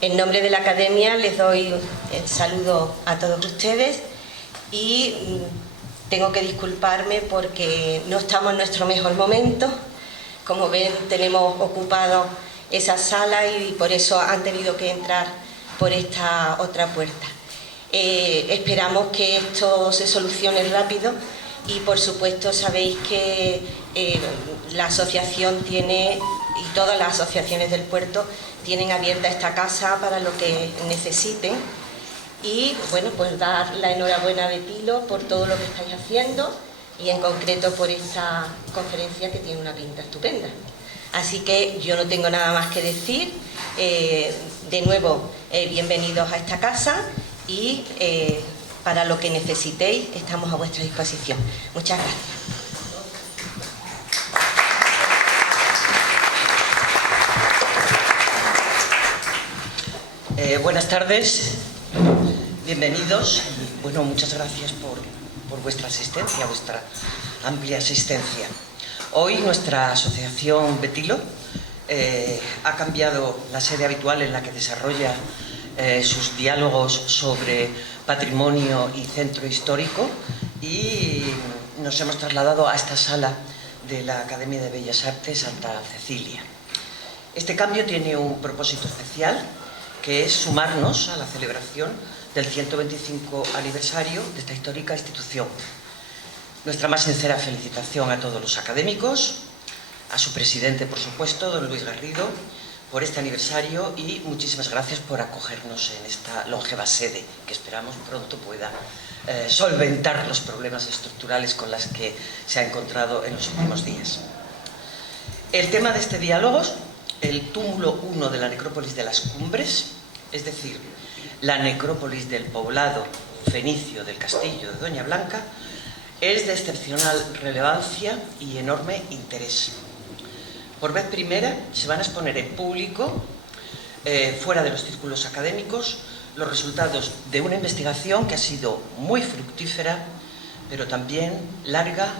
En nombre de la Academia les doy el saludo a todos ustedes y tengo que disculparme porque no estamos en nuestro mejor momento. Como ven, tenemos ocupado esa sala y por eso han tenido que entrar por esta otra puerta. Esperamos que esto se solucione rápido y, por supuesto, sabéis que la asociación tiene, y todas las asociaciones del puerto tienen abierta esta casa para lo que necesiten. Y, bueno, pues dar la enhorabuena a Betilo por todo lo que estáis haciendo y, en concreto, por esta conferencia que tiene una pinta estupenda. Así que yo no tengo nada más que decir. De nuevo, bienvenidos a esta casa y para lo que necesitéis estamos a vuestra disposición. Muchas gracias. Buenas tardes, bienvenidos y bueno, muchas gracias por vuestra asistencia, vuestra amplia asistencia. Hoy nuestra asociación Betilo ha cambiado la sede habitual en la que desarrolla sus diálogos sobre patrimonio y centro histórico y nos hemos trasladado a esta sala de la Academia de Bellas Artes Santa Cecilia. Este cambio tiene un propósito especial, que es sumarnos a la celebración del 125 aniversario de esta histórica institución. Nuestra más sincera felicitación a todos los académicos, a su presidente, por supuesto, don Luis Garrido, por este aniversario y muchísimas gracias por acogernos en esta longeva sede, que esperamos pronto pueda solventar los problemas estructurales con los que se ha encontrado en los últimos días. El tema de este diálogo, el túmulo 1 de la necrópolis de las Cumbres, es decir, la necrópolis del poblado fenicio del castillo de Doña Blanca, es de excepcional relevancia y enorme interés. Por vez primera se van a exponer en público, fuera de los círculos académicos, los resultados de una investigación que ha sido muy fructífera, pero también larga,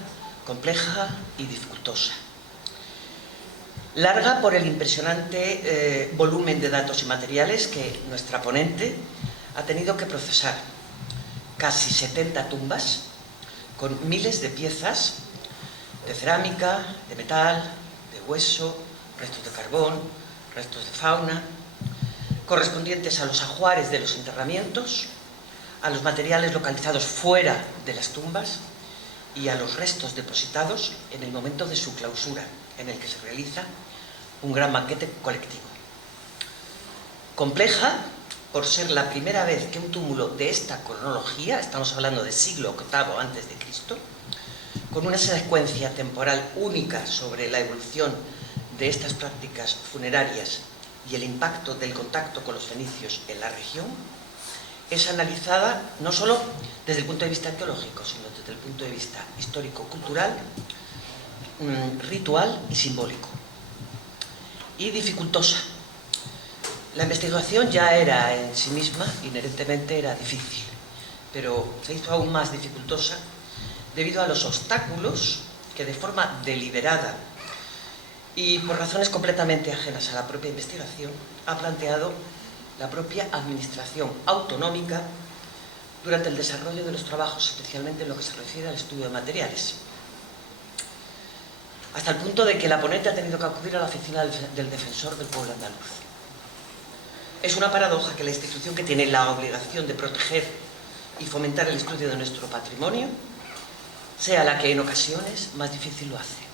compleja y dificultosa. Larga por el impresionante volumen de datos y materiales que nuestra ponente ha tenido que procesar. Casi 70 tumbas, con miles de piezas de cerámica, de metal, de hueso, restos de carbón, restos de fauna, correspondientes a los ajuares de los enterramientos, a los materiales localizados fuera de las tumbas y a los restos depositados en el momento de su clausura, en el que se realiza un gran banquete colectivo. Compleja por ser la primera vez que un túmulo de esta cronología, estamos hablando del siglo VIII a.C., con una secuencia temporal única sobre la evolución de estas prácticas funerarias y el impacto del contacto con los fenicios en la región, es analizada no solo desde el punto de vista arqueológico, sino desde el punto de vista histórico-cultural, ritual y simbólico. Y dificultosa. La investigación ya era en sí misma, inherentemente era difícil, pero se hizo aún más dificultosa debido a los obstáculos que de forma deliberada y por razones completamente ajenas a la propia investigación ha planteado la propia administración autonómica durante el desarrollo de los trabajos, especialmente en lo que se refiere al estudio de materiales. Hasta el punto de que la ponente ha tenido que acudir a la oficina del Defensor del Pueblo Andaluz. Es una paradoja que la institución que tiene la obligación de proteger y fomentar el estudio de nuestro patrimonio sea la que en ocasiones más difícil lo hace.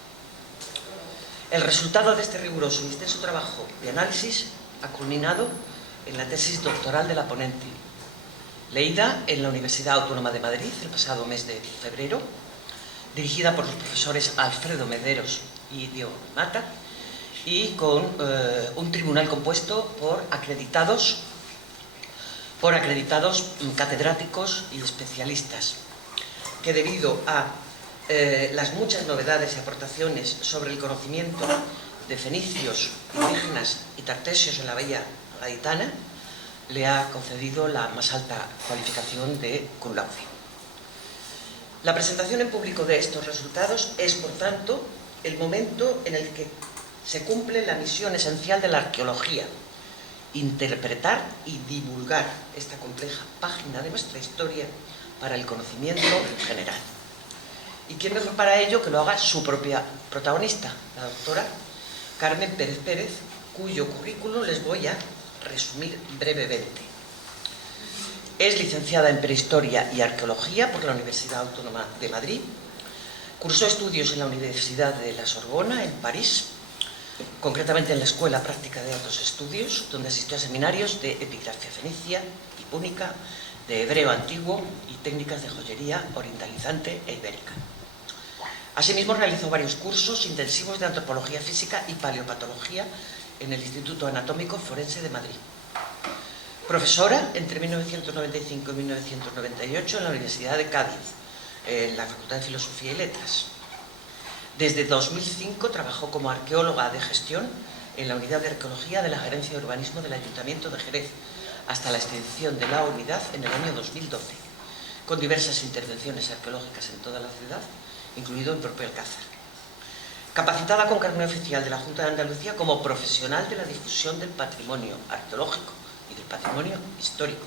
El resultado de este riguroso y extenso trabajo de análisis ha culminado en la tesis doctoral de la ponente, leída en la Universidad Autónoma de Madrid el pasado mes de febrero, dirigida por los profesores Alfredo Mederos y Diego Mata, y con un tribunal compuesto por acreditados catedráticos y especialistas, que debido a las muchas novedades y aportaciones sobre el conocimiento de fenicios, indígenas y tartesios en la Bahía Gaditana, le ha concedido la más alta cualificación de cum laude. La presentación en público de estos resultados es, por tanto, el momento en el que se cumple la misión esencial de la arqueología interpretar y divulgar esta compleja página de nuestra historia para el conocimiento general. ¿Y quién mejor para ello que lo haga su propia protagonista, la doctora Carmen Pérez Pérez, cuyo currículum les voy a resumir brevemente? Es licenciada en Prehistoria y Arqueología por la Universidad Autónoma de Madrid. Cursó estudios en la Universidad de la Sorbona, en París, concretamente en la Escuela Práctica de Altos Estudios, donde asistió a seminarios de epigrafía fenicia y púnica, de hebreo antiguo y técnicas de joyería orientalizante e ibérica. Asimismo, realizó varios cursos intensivos de antropología física y paleopatología en el Instituto Anatómico Forense de Madrid. Profesora entre 1995 y 1998 en la Universidad de Cádiz, en la Facultad de Filosofía y Letras. Desde 2005 trabajó como arqueóloga de gestión en la Unidad de Arqueología de la Gerencia de Urbanismo del Ayuntamiento de Jerez, hasta la extinción de la unidad en el año 2012, con diversas intervenciones arqueológicas en toda la ciudad, incluido el propio Alcázar. Capacitada con carné oficial de la Junta de Andalucía como profesional de la difusión del patrimonio arqueológico y del patrimonio histórico.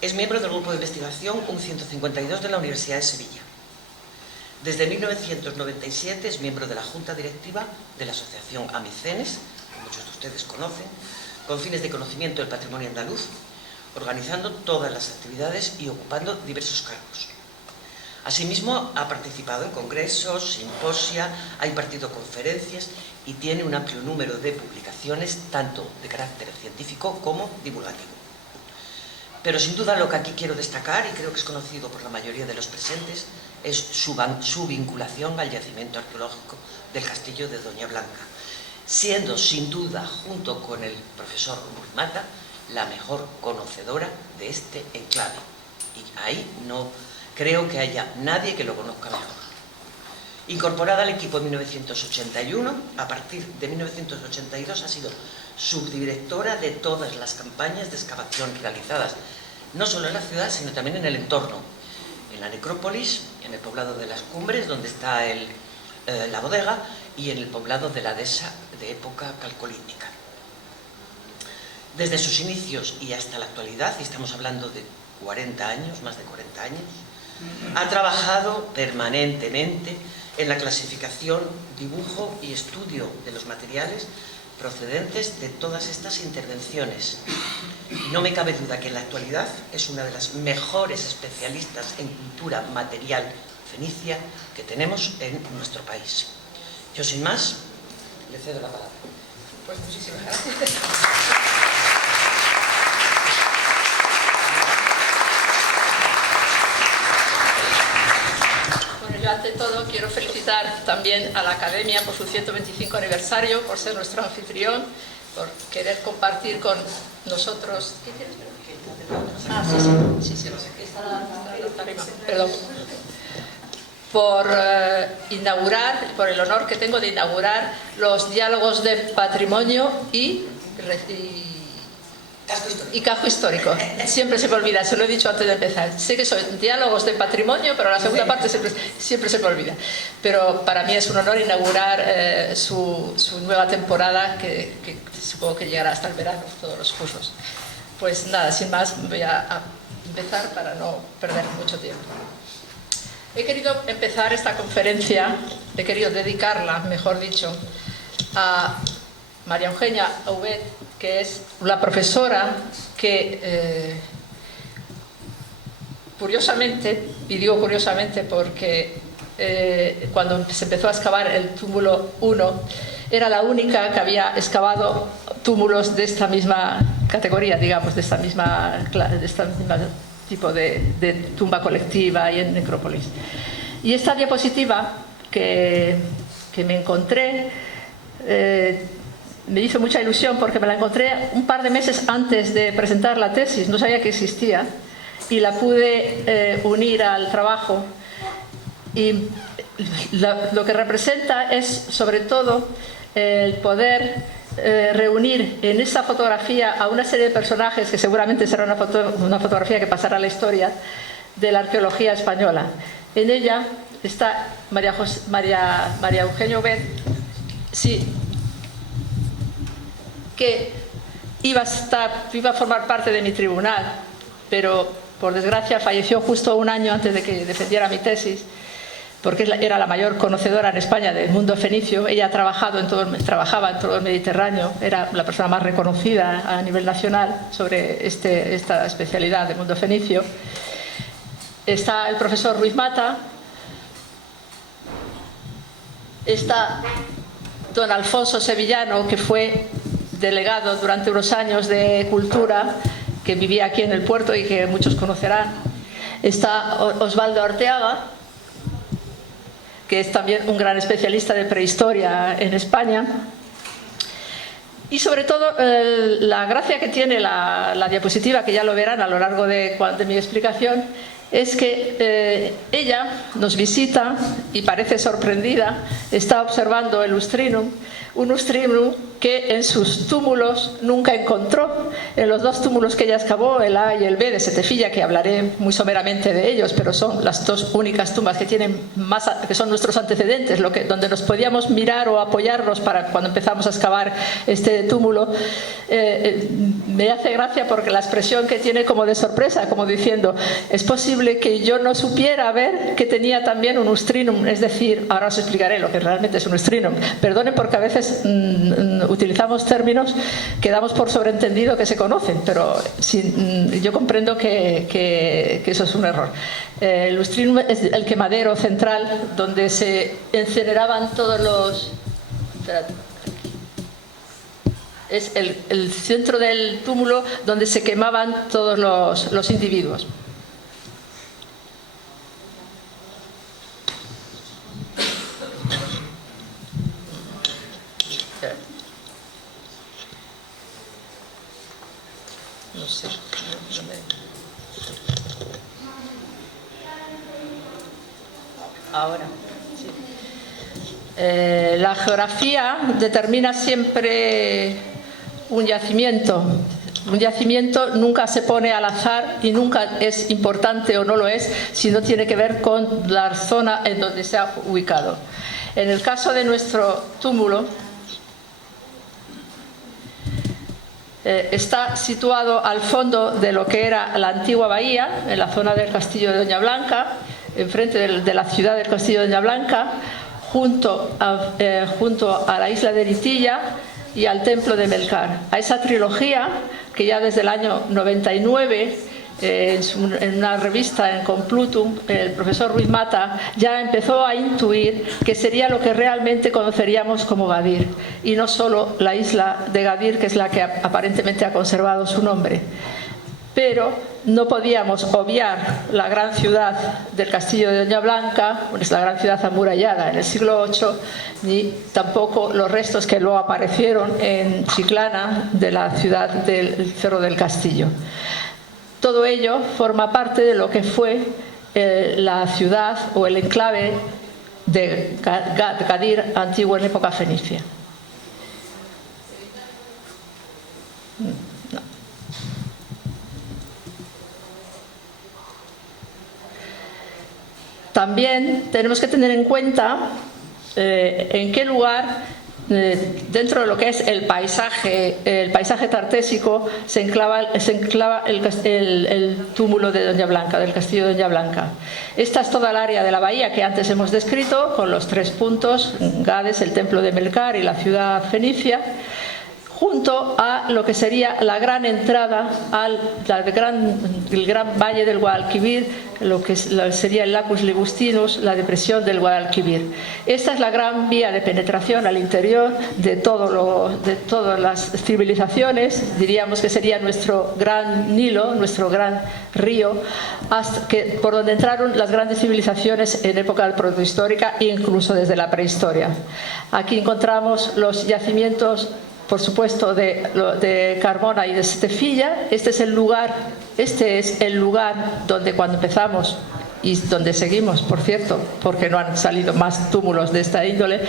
Es miembro del grupo de investigación UN-152 de la Universidad de Sevilla. Desde 1997 es miembro de la Junta Directiva de la Asociación Amicenes, que muchos de ustedes conocen, con fines de conocimiento del patrimonio andaluz, organizando todas las actividades y ocupando diversos cargos. Asimismo, ha participado en congresos, simposia, ha impartido conferencias y tiene un amplio número de publicaciones, tanto de carácter científico como divulgativo. Pero sin duda lo que aquí quiero destacar, y creo que es conocido por la mayoría de los presentes, es su vinculación al yacimiento arqueológico del castillo de Doña Blanca, siendo sin duda, junto con el profesor Murmata, la mejor conocedora de este enclave. Y ahí no creo que haya nadie que lo conozca mejor. Incorporada al equipo en 1981, a partir de 1982 ha sido subdirectora de todas las campañas de excavación realizadas, no solo en la ciudad, sino también en el entorno, en la necrópolis, en el poblado de las Cumbres, donde está la bodega, y en el poblado de la Dehesa de época calcolítica. Desde sus inicios y hasta la actualidad, y estamos hablando de 40 años, más de 40 años, ha trabajado permanentemente en la clasificación, dibujo y estudio de los materiales procedentes de todas estas intervenciones. No me cabe duda que en la actualidad es una de las mejores especialistas en cultura material fenicia que tenemos en nuestro país. Yo, sin más, le cedo la palabra. Pues muchísimas gracias. Yo ante todo quiero felicitar también a la Academia por su 125 aniversario, por ser nuestro anfitrión, por querer compartir con nosotros... ¿Qué quieres? Sí, perdón. Por inaugurar, por el honor que tengo de inaugurar los diálogos de patrimonio y casco histórico. Siempre se me olvida, se lo he dicho antes de empezar. Sé que son diálogos de patrimonio, pero la segunda parte siempre se me olvida. Pero para mí es un honor inaugurar su nueva temporada, que supongo que llegará hasta el verano, todos los cursos. Pues nada, sin más, voy a empezar para no perder mucho tiempo. He querido empezar esta conferencia, he querido dedicarla, mejor dicho, a María Eugenia Aubet, que es la profesora que, curiosamente, y digo curiosamente porque cuando se empezó a excavar el túmulo 1, era la única que había excavado túmulos de esta misma categoría, digamos, de esta misma tipo de tumba colectiva y en necrópolis. Y esta diapositiva que me encontré me hizo mucha ilusión porque me la encontré un par de meses antes de presentar la tesis, no sabía que existía, y la pude unir al trabajo. Y lo que representa es sobre todo el poder reunir en esta fotografía a una serie de personajes que seguramente será una fotografía que pasará a la historia de la arqueología española. En ella está María Eugenia Aubet, sí, que iba a formar parte de mi tribunal, pero por desgracia falleció justo un año antes de que defendiera mi tesis, porque era la mayor conocedora en España del mundo fenicio. Ella trabajaba en todo el Mediterráneo, era la persona más reconocida a nivel nacional sobre esta especialidad del mundo fenicio. Está el profesor Ruiz Mata, está don Alfonso Sevillano, que fue delegado durante unos años de Cultura, que vivía aquí en el puerto y que muchos conocerán. Está Osvaldo Arteaga, que es también un gran especialista de prehistoria en España. Y sobre todo, la gracia que tiene la diapositiva, que ya lo verán a lo largo de mi explicación, es que ella nos visita y parece sorprendida, está observando el Ustrinum, un Ustrinum que en sus túmulos nunca encontró. En los dos túmulos que ella excavó, el A y el B de Setefilla, que hablaré muy someramente de ellos, pero son las dos únicas tumbas que tienen que son nuestros antecedentes, donde nos podíamos mirar o apoyarnos para cuando empezamos a excavar este túmulo. Me hace gracia porque la expresión que tiene como de sorpresa, como diciendo, es posible que yo no supiera ver que tenía también un Ustrinum, es decir, ahora os explicaré lo que realmente es un Ustrinum. Perdonen porque a veces utilizamos términos que damos por sobreentendido que se conocen, pero yo comprendo que eso es un error. El Ustrinum es el quemadero central donde se incineraban todos los... Es el centro del túmulo donde se quemaban todos los individuos. No sé, ahora sí. La geografía determina siempre un yacimiento. Un yacimiento nunca se pone al azar y nunca es importante o no lo es si no tiene que ver con la zona en donde se ha ubicado. En el caso de nuestro túmulo, está situado al fondo de lo que era la antigua bahía, en la zona del castillo de Doña Blanca, enfrente de la ciudad del castillo de Doña Blanca, junto a la isla de Eritilla y al templo de Melcar. A esa trilogía, que ya desde el año 99, en una revista en Complutum, el profesor Ruiz Mata ya empezó a intuir que sería lo que realmente conoceríamos como Gadir, y no solo la isla de Gadir, que es la que aparentemente ha conservado su nombre. Pero no podíamos obviar la gran ciudad del castillo de Doña Blanca, es la gran ciudad amurallada en el siglo VIII, ni tampoco los restos que luego aparecieron en Chiclana de la ciudad del Cerro del Castillo. Todo ello forma parte de lo que fue la ciudad o el enclave de Gadir antiguo en época fenicia. No. También tenemos que tener en cuenta en qué lugar, dentro de lo que es el paisaje tartésico, se enclava el túmulo de Doña Blanca, del castillo de Doña Blanca. Esta es toda el área de la bahía que antes hemos descrito, con los tres puntos, Gades, el templo de Melcar y la ciudad fenicia, junto a lo que sería la gran entrada al gran valle del Guadalquivir, lo que sería el Lacus Ligustinus, la depresión del Guadalquivir. Esta es la gran vía de penetración al interior de todas las civilizaciones. Diríamos que sería nuestro gran Nilo, nuestro gran río, por donde entraron las grandes civilizaciones en época protohistórica e incluso desde la prehistoria. Aquí encontramos los yacimientos, por supuesto, de Carmona y de Setefilla. Este es el lugar donde cuando empezamos, y donde seguimos, por cierto, porque no han salido más túmulos de esta índole,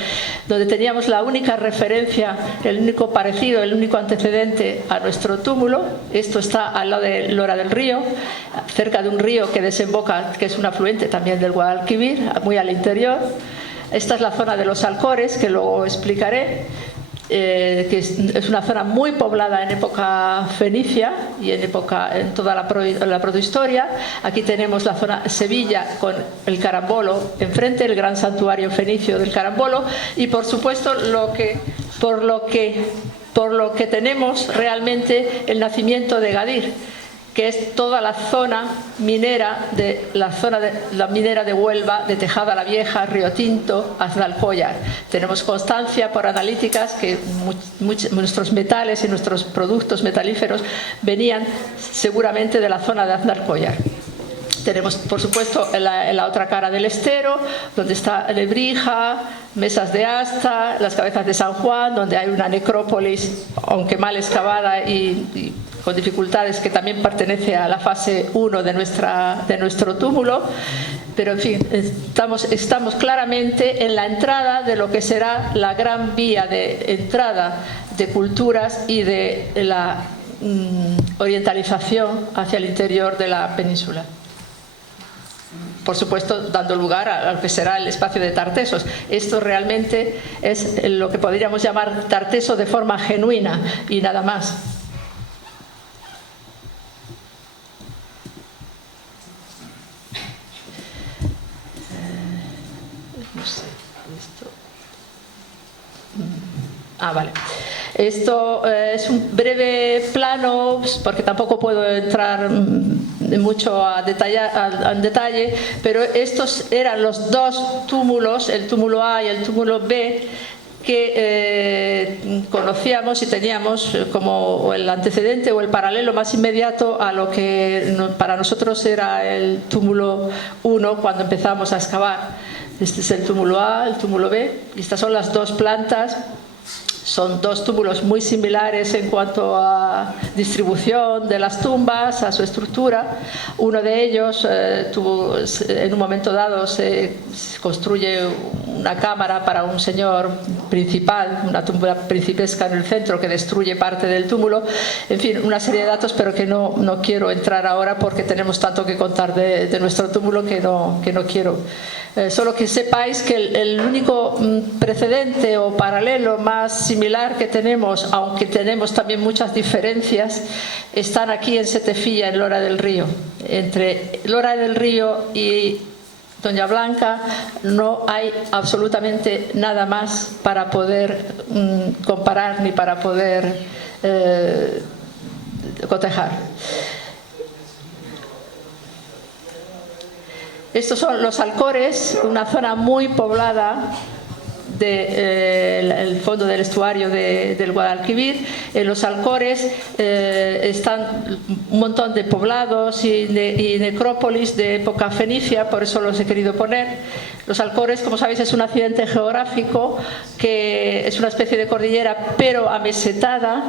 donde teníamos la única referencia, el único parecido, el único antecedente a nuestro túmulo. Esto está al lado de Lora del Río, cerca de un río que desemboca, que es un afluente también del Guadalquivir, muy al interior. Esta es la zona de los Alcores, que luego explicaré. que es una zona muy poblada en época fenicia y en toda la protohistoria. Aquí tenemos la zona Sevilla con el Carambolo enfrente, el gran santuario fenicio del Carambolo, y por supuesto por lo que tenemos realmente el nacimiento de Gadir, que es toda la zona minera la minera de Huelva, de Tejada la Vieja, Río Tinto, Aznalcóllar. Tenemos constancia por analíticas que nuestros metales y nuestros productos metalíferos venían seguramente de la zona de Aznalcóllar. Tenemos, por supuesto, en la otra cara del estero, donde está Lebrija, Mesas de Asta, las Cabezas de San Juan, donde hay una necrópolis, aunque mal excavada y con dificultades, que también pertenece a la fase 1 de nuestro túmulo. Pero, en fin, estamos claramente en la entrada de lo que será la gran vía de entrada de culturas y de la orientalización hacia el interior de la península. Por supuesto, dando lugar a lo que será el espacio de Tartesos. Esto realmente es lo que podríamos llamar Tarteso de forma genuina y nada más. No sé, esto... vale. Esto es un breve plano, porque tampoco puedo entrar mucho en detalle, pero estos eran los dos túmulos, el túmulo A y el túmulo B, que conocíamos y teníamos como el antecedente o el paralelo más inmediato a lo que para nosotros era el túmulo 1 cuando empezamos a excavar. Este es el túmulo A, el túmulo B, y estas son las dos plantas. Son dos túmulos muy similares en cuanto a distribución de las tumbas, a su estructura. Uno de ellos en un momento dado se construye una cámara para un señor principal, una tumba principesca en el centro que destruye parte del túmulo. En fin, una serie de datos, pero que no quiero entrar ahora porque tenemos tanto que contar de nuestro túmulo que no quiero. Solo que sepáis que el único precedente o paralelo más similar que tenemos, aunque tenemos también muchas diferencias, están aquí en Setefilla, en Lora del Río. Entre Lora del Río y Doña Blanca no hay absolutamente nada más para poder comparar ni para poder cotejar. Estos son los Alcores, una zona muy poblada del fondo del estuario del Guadalquivir. En los Alcores están un montón de poblados y necrópolis de época fenicia, por eso los he querido poner. Los Alcores, como sabéis, es un accidente geográfico que es una especie de cordillera pero amesetada,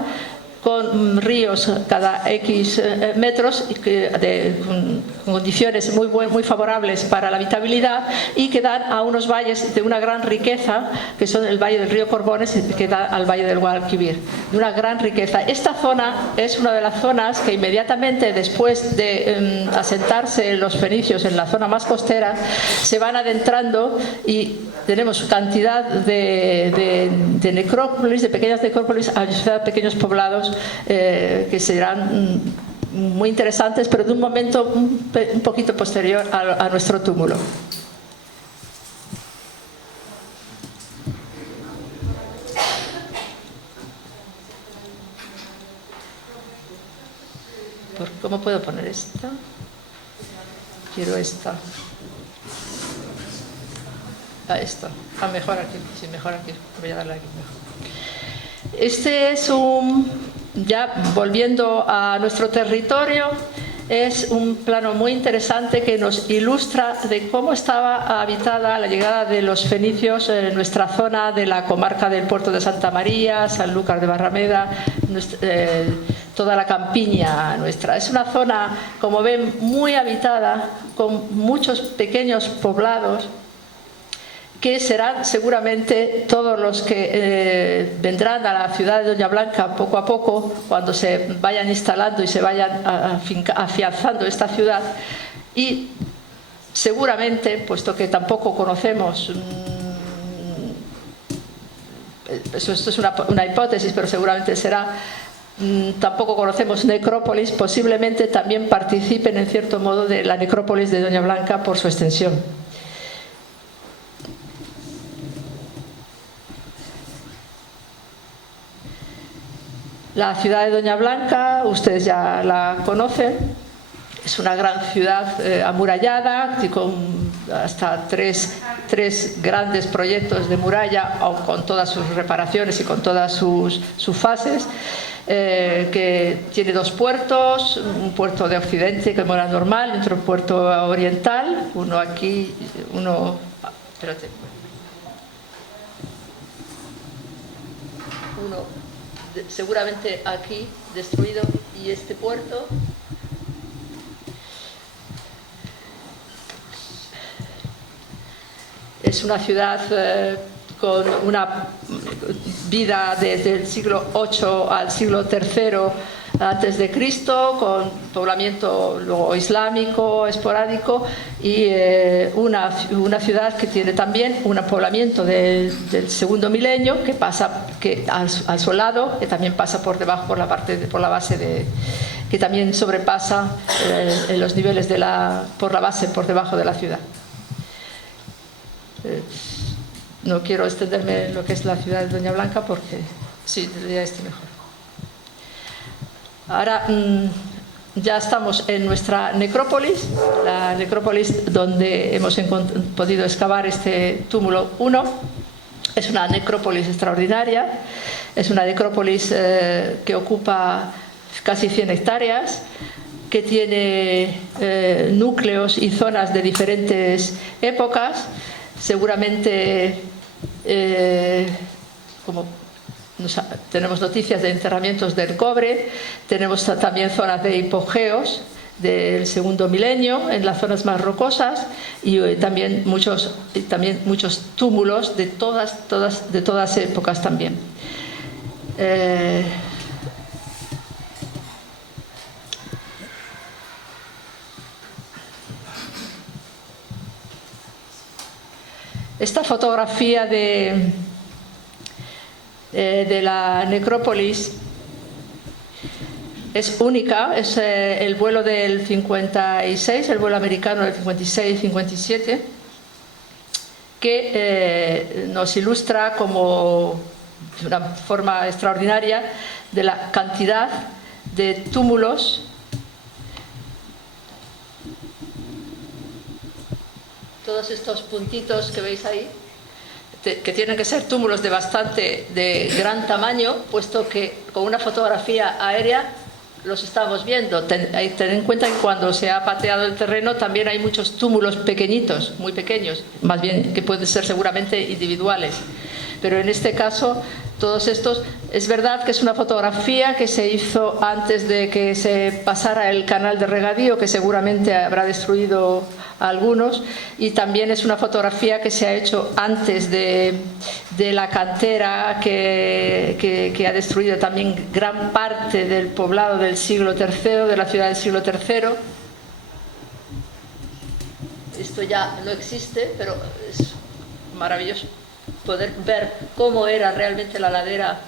con ríos cada X metros con condiciones muy favorables para la habitabilidad y que dan a unos valles de una gran riqueza, que son el valle del río Corbones y que da al valle del Guadalquivir, de una gran riqueza. Esta zona es una de las zonas que inmediatamente después de asentarse los fenicios en la zona más costera se van adentrando y tenemos cantidad de necrópolis, de pequeñas necrópolis, asociadas a pequeños poblados que serán muy interesantes, pero de un momento un poquito posterior a nuestro túmulo. ¿Cómo puedo poner esta? Quiero esta. Esto. Mejor aquí. Sí, mejor aquí. Voy a darle aquí mejor. Este es ya volviendo a nuestro territorio, es un plano muy interesante que nos ilustra de cómo estaba habitada la llegada de los fenicios en nuestra zona de la comarca del Puerto de Santa María, Sanlúcar de Barrameda, toda la campiña nuestra. Es una zona, como ven, muy habitada, con muchos pequeños poblados, que serán seguramente todos los que vendrán a la ciudad de Doña Blanca poco a poco, cuando se vayan instalando y se vayan afianzando esta ciudad. Y seguramente, puesto que tampoco conocemos esto es una hipótesis, pero seguramente será, tampoco conocemos necrópolis, posiblemente también participen en cierto modo de la necrópolis de Doña Blanca por su extensión. La ciudad de Doña Blanca, ustedes ya la conocen, es una gran ciudad amurallada, con hasta tres grandes proyectos de muralla, con todas sus reparaciones y con todas sus fases, que tiene dos puertos, un puerto de Occidente como era normal y otro puerto oriental, uno aquí, seguramente aquí destruido, y este puerto es una ciudad con una vida desde el siglo VIII al siglo III antes de Cristo, con poblamiento luego islámico esporádico, y una ciudad que tiene también un poblamiento del segundo milenio que pasa al su lado, que también pasa por debajo por la base que también sobrepasa en los niveles por la base por debajo de la ciudad. No quiero extenderme en lo que es la ciudad de Doña Blanca porque sí, diría mejor. Ahora ya estamos en nuestra necrópolis, la necrópolis donde hemos podido excavar este túmulo 1. Es una necrópolis extraordinaria, es una necrópolis que ocupa casi 100 hectáreas, que tiene núcleos y zonas de diferentes épocas. Seguramente, como tenemos noticias de enterramientos del cobre, tenemos también zonas de hipogeos del segundo milenio en las zonas más rocosas, y también muchos túmulos de todas épocas también. Esta fotografía de la necrópolis es única, es el vuelo del 56, el vuelo americano del 56-57, que nos ilustra como de una forma extraordinaria de la cantidad de túmulos todos estos puntitos que veis ahí, que tienen que ser túmulos de gran tamaño, puesto que con una fotografía aérea los estamos viendo. Ten en cuenta que cuando se ha pateado el terreno también hay muchos túmulos pequeñitos, muy pequeños, más bien que pueden ser seguramente individuales. Pero en este caso, todos estos, es verdad que es una fotografía que se hizo antes de que se pasara el canal de regadío, que seguramente habrá destruido a algunos, y también es una fotografía que se ha hecho antes de la cantera que ha destruido también gran parte del poblado del siglo III, de la ciudad del siglo III. Esto ya no existe, pero es maravilloso poder ver cómo era realmente la ladera.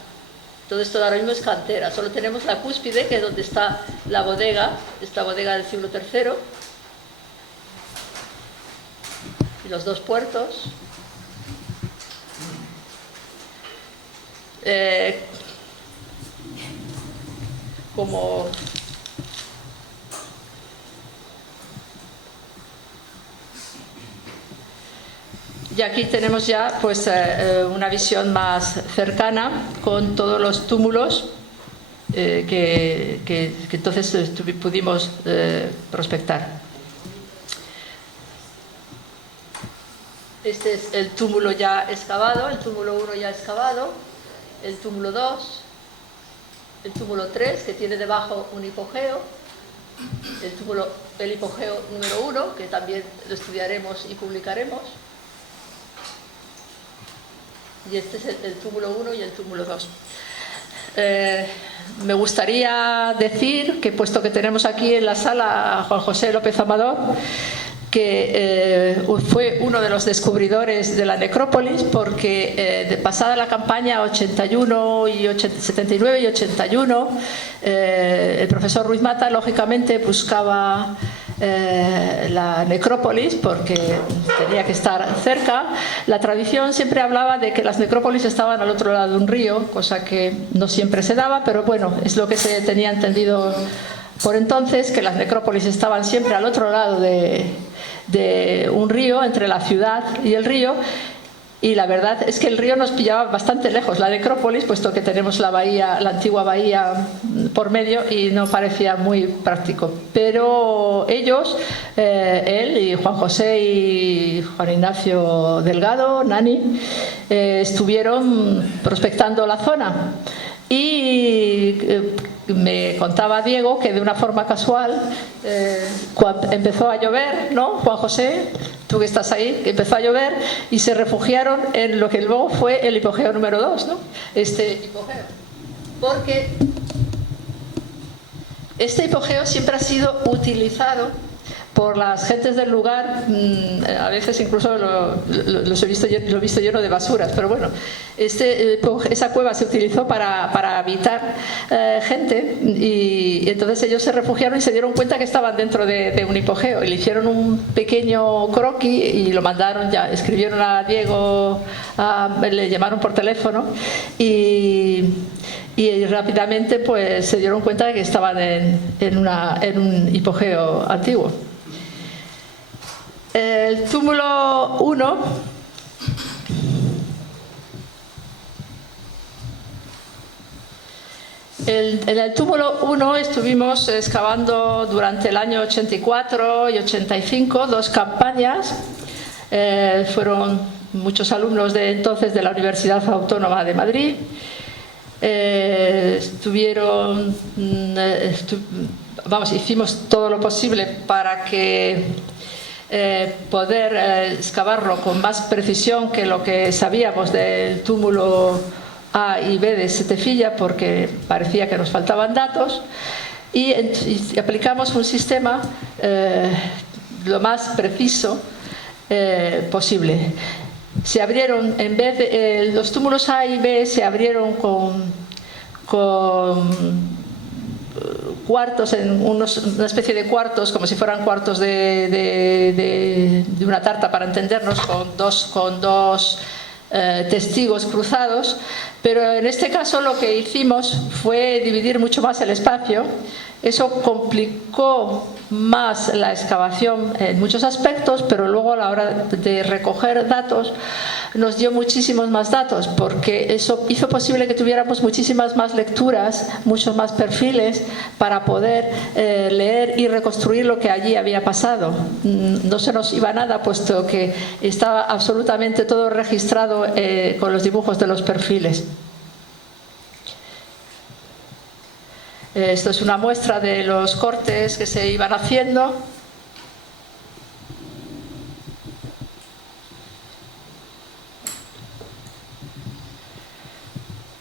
Todo esto ahora mismo es cantera, solo tenemos la cúspide, que es donde está la bodega, esta bodega del siglo III, y los dos puertos. Y aquí tenemos ya pues una visión más cercana con todos los túmulos que entonces pudimos prospectar. Este es el túmulo ya excavado, el túmulo 1 ya excavado, el túmulo 2, el túmulo 3, que tiene debajo un hipogeo, el hipogeo número 1, que también lo estudiaremos y publicaremos. Y este es el túmulo 1 y el túmulo 2. Me gustaría decir que, puesto que tenemos aquí en la sala a Juan José López Amador, que fue uno de los descubridores de la necrópolis, porque pasada la campaña 81 y 79 y 81, el profesor Ruiz Mata lógicamente buscaba la necrópolis porque tenía que estar cerca. La tradición siempre hablaba de que las necrópolis estaban al otro lado de un río, cosa que no siempre se daba, pero bueno, es lo que se tenía entendido por entonces, que las necrópolis estaban siempre al otro lado de un río, entre la ciudad y el río. Y la verdad es que el río nos pillaba bastante lejos, la necrópolis, puesto que tenemos la bahía, la antigua bahía por medio, y no parecía muy práctico. Pero ellos, él y Juan José y Juan Ignacio Delgado, Nani, estuvieron prospectando la zona. Y me contaba Diego que de una forma casual, cuando empezó a llover, ¿no, Juan José? Tú que estás ahí, que empezó a llover y se refugiaron en lo que luego fue el hipogeo número 2, ¿no? Este hipogeo. Porque este hipogeo siempre ha sido utilizado por las gentes del lugar, a veces incluso lo he visto lleno de basuras, pero bueno, esa cueva se utilizó para habitar gente, y entonces ellos se refugiaron y se dieron cuenta que estaban dentro de un hipogeo, y le hicieron un pequeño croquis y lo mandaron, ya escribieron a Diego, le llamaron por teléfono y rápidamente pues se dieron cuenta de que estaban en un hipogeo antiguo. El túmulo 1 en el túmulo 1 estuvimos excavando durante el año 84 y 85 2 campañas. Fueron muchos alumnos de entonces de la Universidad Autónoma de Madrid. Hicimos todo lo posible para que poder excavarlo con más precisión que lo que sabíamos del túmulo A y B de Setefilla, porque parecía que nos faltaban datos, y aplicamos un sistema lo más preciso posible. Se abrieron, en vez de los túmulos A y B, se abrieron con cuartos, una especie de cuartos, como si fueran cuartos de una tarta, para entendernos, con dos testigos cruzados, pero en este caso lo que hicimos fue dividir mucho más el espacio. Eso complicó más la excavación en muchos aspectos, pero luego a la hora de recoger datos nos dio muchísimos más datos, porque eso hizo posible que tuviéramos muchísimas más lecturas, muchos más perfiles para poder leer y reconstruir lo que allí había pasado. No se nos iba nada, puesto que estaba absolutamente todo registrado con los dibujos de los perfiles. Esto es una muestra de los cortes que se iban haciendo.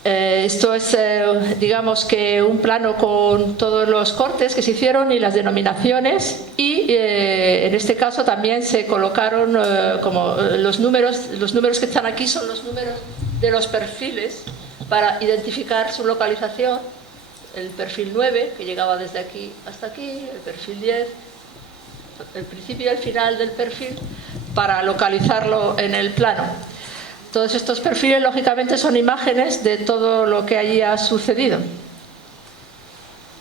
Esto es, digamos que un plano con todos los cortes que se hicieron y las denominaciones, y en este caso también se colocaron como los números que están aquí son los números de los perfiles para identificar su localización. El perfil 9, que llegaba desde aquí hasta aquí, el perfil 10, el principio y el final del perfil, para localizarlo en el plano. Todos estos perfiles, lógicamente, son imágenes de todo lo que allí ha sucedido.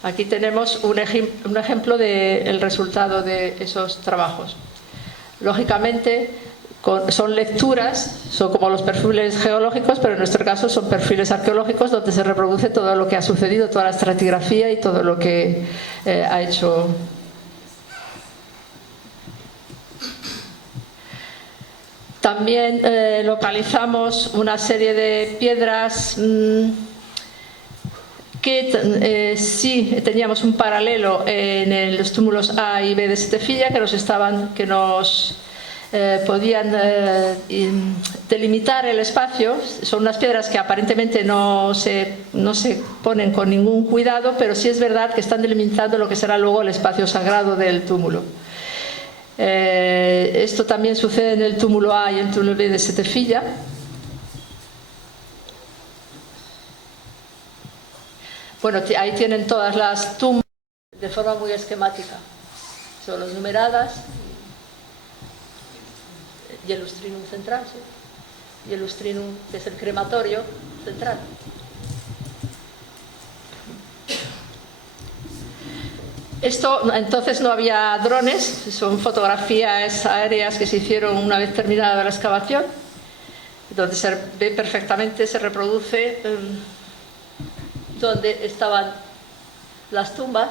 Aquí tenemos un ejemplo del resultado de esos trabajos. Lógicamente, son lecturas, son como los perfiles geológicos, pero en nuestro caso son perfiles arqueológicos, donde se reproduce todo lo que ha sucedido, toda la estratigrafía y todo lo que ha hecho. También localizamos una serie de piedras que sí teníamos un paralelo en los túmulos A y B de Setefilla, que nos podían delimitar el espacio. Son unas piedras que aparentemente no se ponen con ningún cuidado, pero sí es verdad que están delimitando lo que será luego el espacio sagrado del túmulo. Esto también sucede en el túmulo A y en el túmulo B de Setefilla. Bueno, ahí tienen todas las tumbas de forma muy esquemática. Son las numeradas y el lustrinum central, ¿sí? Y el lustrinum, que es el crematorio central. Esto, entonces no había drones, son fotografías aéreas que se hicieron una vez terminada la excavación, donde se ve perfectamente, se reproduce donde estaban las tumbas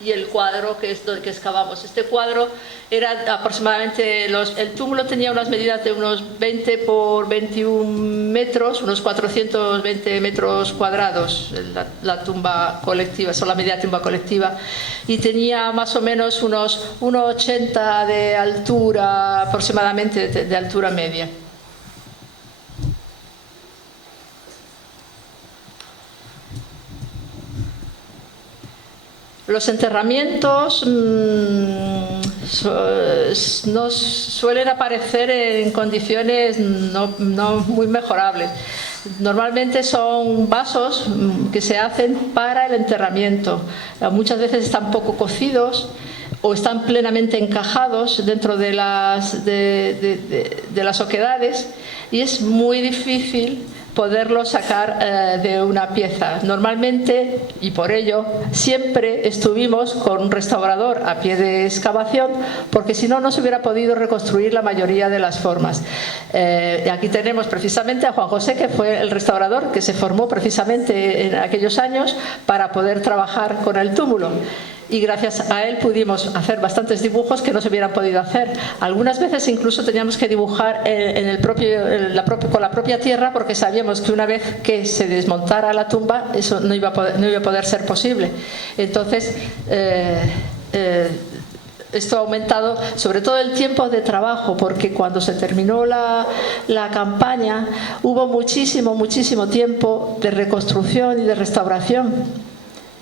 y el cuadro que es donde excavamos. Este cuadro era aproximadamente, el túmulo tenía unas medidas de unos 20 por 21 metros, unos 420 metros cuadrados, la tumba colectiva, son la media tumba colectiva, y tenía más o menos unos 1,80 de altura, aproximadamente de altura media. Los enterramientos nos suelen aparecer en condiciones no muy mejorables. Normalmente son vasos que se hacen para el enterramiento. Muchas veces están poco cocidos o están plenamente encajados dentro de las oquedades, y es muy difícil poderlo sacar de una pieza. Normalmente, y por ello, siempre estuvimos con un restaurador a pie de excavación, porque si no, no se hubiera podido reconstruir la mayoría de las formas. Y aquí tenemos precisamente a Juan José, que fue el restaurador que se formó precisamente en aquellos años para poder trabajar con el túmulo. Y gracias a él pudimos hacer bastantes dibujos que no se hubieran podido hacer. Algunas veces incluso teníamos que dibujar con la propia tierra, porque sabíamos que una vez que se desmontara la tumba, eso no iba a poder ser posible. Entonces, esto ha aumentado sobre todo el tiempo de trabajo, porque cuando se terminó la campaña hubo muchísimo tiempo de reconstrucción y de restauración,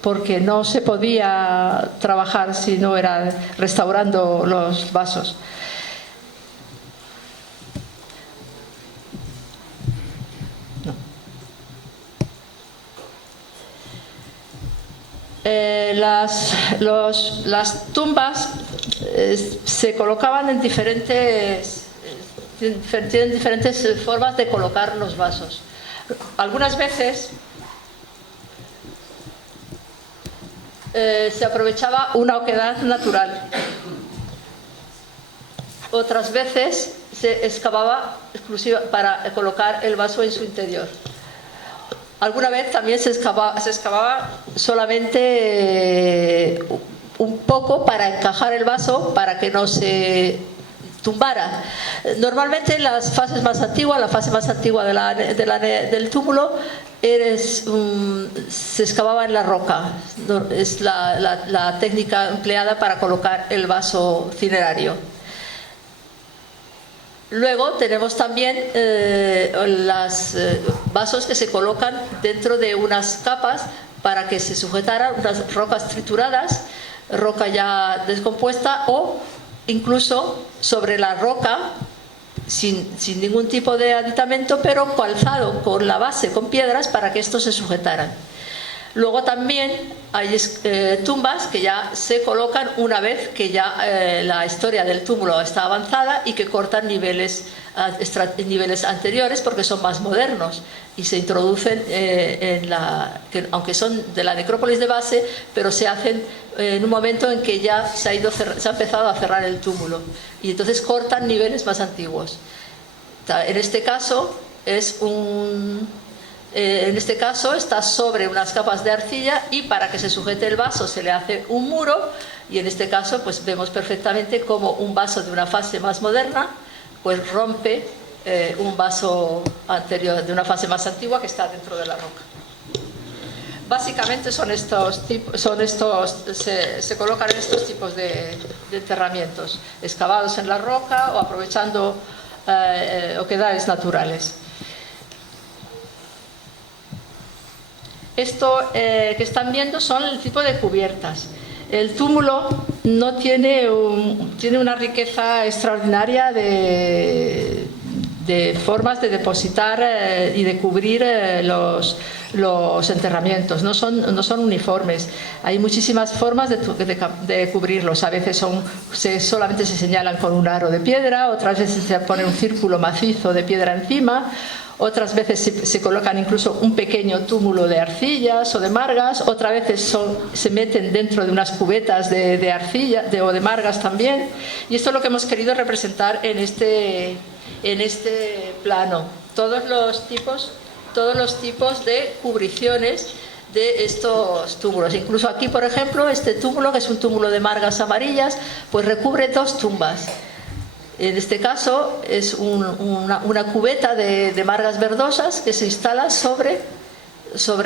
porque no se podía trabajar si no era restaurando los vasos. No. Las tumbas se colocaban en tienen diferentes formas de colocar los vasos. Algunas veces se aprovechaba una oquedad natural. Otras veces se excavaba exclusiva para colocar el vaso en su interior. Alguna vez también se excavaba solamente un poco para encajar el vaso, para que no se tumbara. Normalmente las fases más antiguas, la fase más antigua del túmulo, se excavaba en la roca. Es la técnica empleada para colocar el vaso cinerario. Luego tenemos también los vasos que se colocan dentro de unas capas para que se sujetaran, unas rocas trituradas, roca ya descompuesta, o incluso sobre la roca sin ningún tipo de aditamento, pero calzado con la base, con piedras, para que estos se sujetaran. Luego también hay tumbas que ya se colocan una vez que ya la historia del túmulo está avanzada y que cortan niveles anteriores, porque son más modernos y se introducen aunque son de la necrópolis de base, pero se hacen en un momento en que ya se ha empezado a cerrar el túmulo, y entonces cortan niveles más antiguos. En este caso está sobre unas capas de arcilla, y para que se sujete el vaso se le hace un muro, y en este caso pues vemos perfectamente cómo un vaso de una fase más moderna pues rompe un vaso anterior de una fase más antigua que está dentro de la roca. Básicamente se colocan en estos tipos de enterramientos, excavados en la roca o aprovechando oquedades naturales. Esto que están viendo son el tipo de cubiertas. El túmulo no tiene una riqueza extraordinaria de formas de depositar y de cubrir los enterramientos. No son uniformes. Hay muchísimas formas de cubrirlos. A veces solamente se señalan con un aro de piedra, otras veces se pone un círculo macizo de piedra encima, otras veces se colocan incluso un pequeño túmulo de arcillas o de margas, otras veces se meten dentro de unas cubetas de arcilla o de margas también. Y esto es lo que hemos querido representar en este plano. Todos los tipos de cubriciones de estos túmulos. Incluso aquí, por ejemplo, este túmulo, que es un túmulo de margas amarillas, pues recubre 2 tumbas. En este caso es una cubeta de margas verdosas que se instala sobre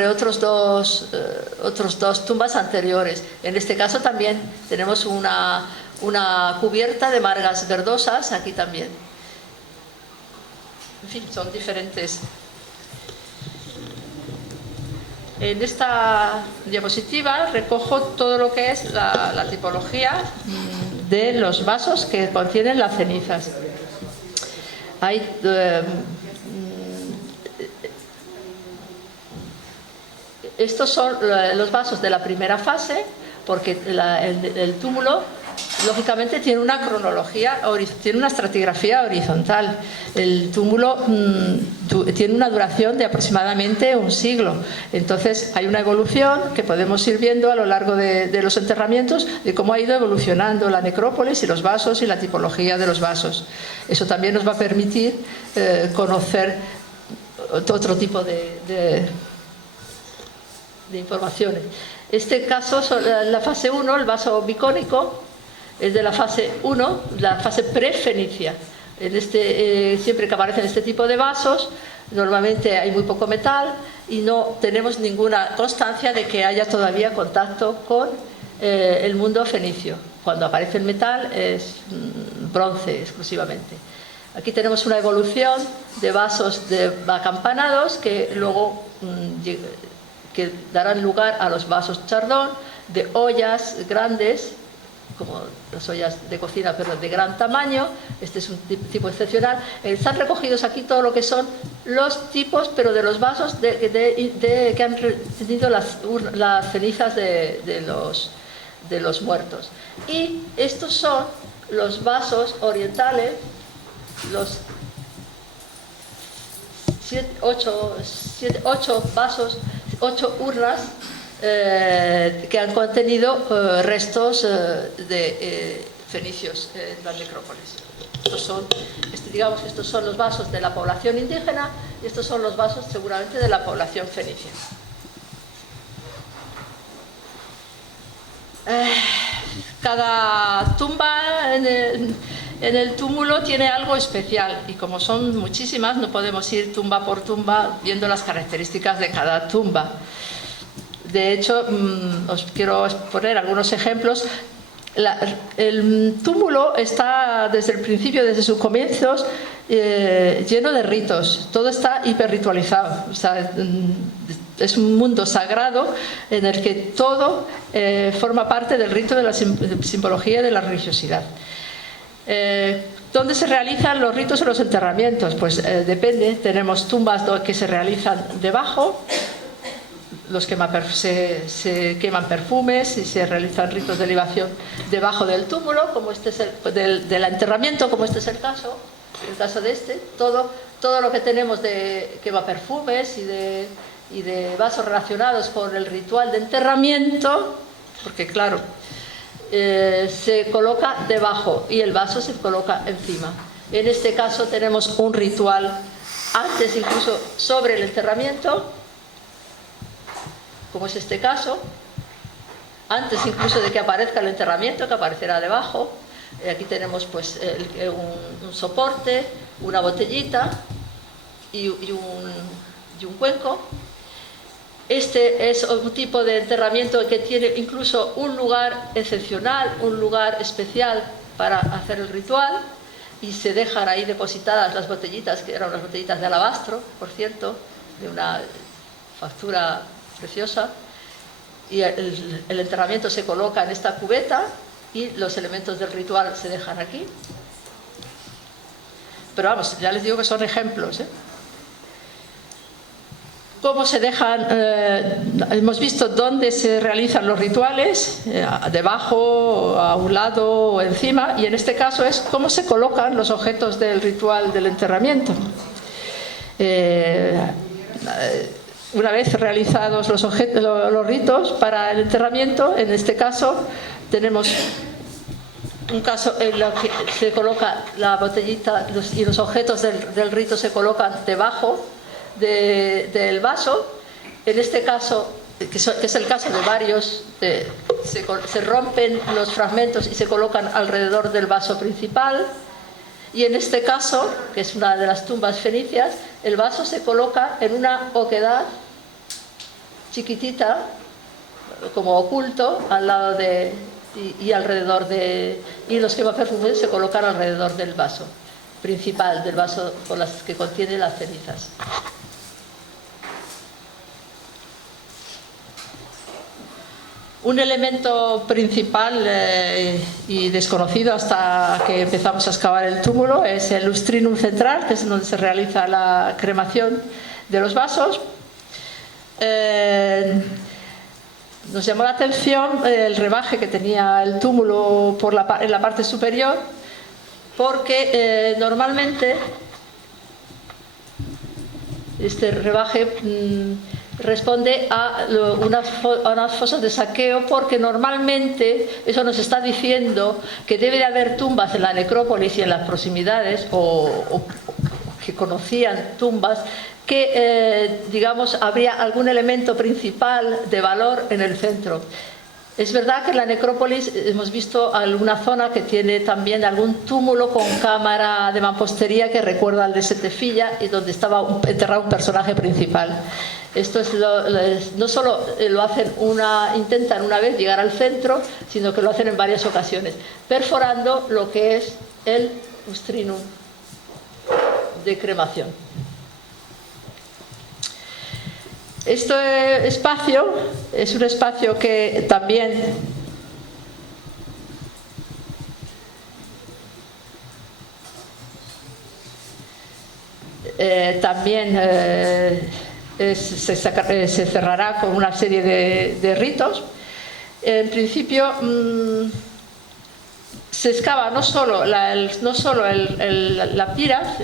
otros dos tumbas anteriores. En este caso también tenemos una cubierta de margas verdosas aquí también. En fin, son diferentes. En esta diapositiva recojo todo lo que es la tipología de los vasos que contienen las cenizas. Hay estos son los vasos de la primera fase, porque el túmulo lógicamente tiene una cronología, tiene una estratigrafía horizontal. El túmulo tiene una duración de aproximadamente un siglo. Entonces hay una evolución que podemos ir viendo a lo largo de los enterramientos, de cómo ha ido evolucionando la necrópolis y los vasos y la tipología de los vasos. Eso también nos va a permitir conocer otro tipo de informaciones. Este caso, la fase 1, el vaso bicónico, es de la fase 1, la fase prefenicia. Siempre que aparecen este tipo de vasos, normalmente hay muy poco metal y no tenemos ninguna constancia de que haya todavía contacto con el mundo fenicio. Cuando aparece el metal es bronce exclusivamente. Aquí tenemos una evolución de vasos de acampanados que luego que darán lugar a los vasos chardón, de ollas grandes, como las ollas de cocina, pero de gran tamaño. Este es un tipo excepcional. Están recogidos aquí todo lo que son los tipos, pero de los vasos que han tenido las cenizas de los muertos. Y estos son los vasos orientales, los 8 vasos, 8 urnas que han contenido restos de fenicios en las necrópolis. Estos son los vasos de la población indígena y estos son los vasos seguramente de la población fenicia. Cada tumba en el túmulo tiene algo especial y como son muchísimas no podemos ir tumba por tumba viendo las características de cada tumba. De hecho, os quiero poner algunos ejemplos. El túmulo está desde el principio, desde sus comienzos, lleno de ritos. Todo está hiperritualizado. O sea, es un mundo sagrado en el que todo forma parte del rito de la simbología y de la religiosidad. ¿Dónde se realizan los ritos en los enterramientos? Pues depende. Tenemos tumbas que se realizan debajo. Se queman perfumes y se realizan ritos de libación debajo del túmulo, como este es del enterramiento, como este es el caso de este. Todo lo que tenemos de quema perfumes y de vasos relacionados con el ritual de enterramiento, porque claro, se coloca debajo y el vaso se coloca encima. En este caso tenemos un ritual antes, incluso sobre el enterramiento, como es este caso, antes incluso de que aparezca el enterramiento, que aparecerá debajo. Aquí tenemos pues un soporte, una botellita y un cuenco. Este es un tipo de enterramiento que tiene incluso un lugar excepcional, un lugar especial para hacer el ritual, y se dejan ahí depositadas las botellitas, que eran unas botellitas de alabastro, por cierto, de una factura preciosa, y el enterramiento se coloca en esta cubeta y los elementos del ritual se dejan aquí. Pero vamos, ya les digo que son ejemplos, ¿eh? Cómo se dejan, hemos visto dónde se realizan los rituales, debajo, a un lado o encima, y en este caso es cómo se colocan los objetos del ritual del enterramiento. Una vez realizados los ritos para el enterramiento, en este caso tenemos un caso en el que se coloca la botellita y los objetos del rito se colocan debajo del vaso. En este caso, que es el caso de varios, se rompen los fragmentos y se colocan alrededor del vaso principal. Y en este caso, que es una de las tumbas fenicias, el vaso se coloca en una oquedad chiquitita, como oculto, al lado y alrededor y los quemaperfumes se colocan alrededor del vaso principal, del vaso con las que contiene las cenizas. Un elemento principal y desconocido hasta que empezamos a excavar el túmulo es el lustrinum central, que es donde se realiza la cremación de los vasos. Nos llamó la atención el rebaje que tenía el túmulo en la parte superior, porque normalmente este rebaje responde a unas fosas de saqueo, porque normalmente eso nos está diciendo que debe de haber tumbas en la necrópolis y en las proximidades, o que conocían tumbas que, digamos, habría algún elemento principal de valor en el centro. Es verdad que en la necrópolis hemos visto alguna zona que tiene también algún túmulo con cámara de mampostería que recuerda al de Setefilla, y donde estaba enterrado un personaje principal. Esto no solo lo hacen intentan una vez llegar al centro, sino que lo hacen en varias ocasiones, perforando lo que es el lustrinum de cremación. Este espacio es un espacio que también se cerrará con una serie de ritos. En principio se excava no solo la pira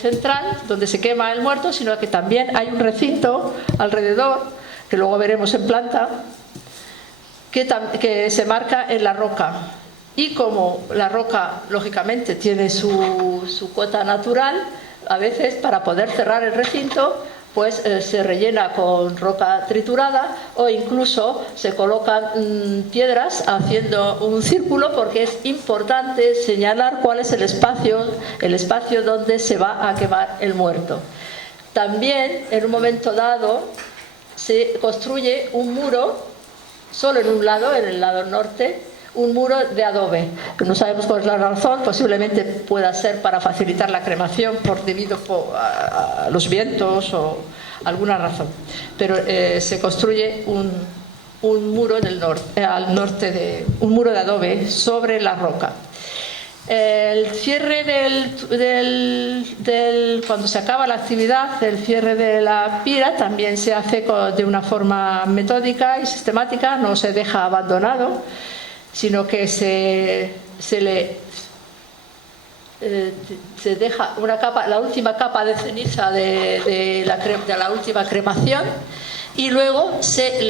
central donde se quema el muerto, sino que también hay un recinto alrededor, que luego veremos en planta, que se marca en la roca. Y como la roca lógicamente tiene su cuota natural, a veces para poder cerrar el recinto pues se rellena con roca triturada, o incluso se colocan piedras haciendo un círculo, porque es importante señalar cuál es el espacio donde se va a quemar el muerto. También en un momento dado se construye un muro solo en un lado, en el lado norte, un muro de adobe, que no sabemos cuál es la razón, posiblemente pueda ser para facilitar la cremación debido a los vientos o alguna razón, pero se construye un muro al norte, un muro de adobe sobre la roca. El cierre cuando se acaba la actividad, el cierre de la pira también se hace de una forma metódica y sistemática, no se deja abandonado, sino que se deja una capa, la última capa de ceniza de la última cremación, y luego se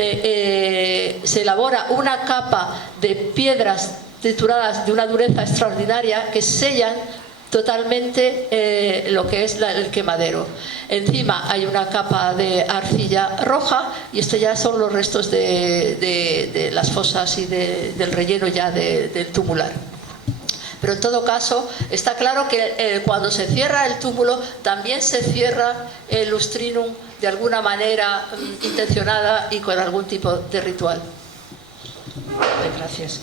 elabora una capa de piedras trituradas de una dureza extraordinaria que sellan totalmente lo que es el quemadero. Encima hay una capa de arcilla roja, y esto ya son los restos de las fosas y del relleno ya del tumular. Pero en todo caso está claro que cuando se cierra el túmulo también se cierra el lustrinum de alguna manera intencionada y con algún tipo de ritual. Gracias.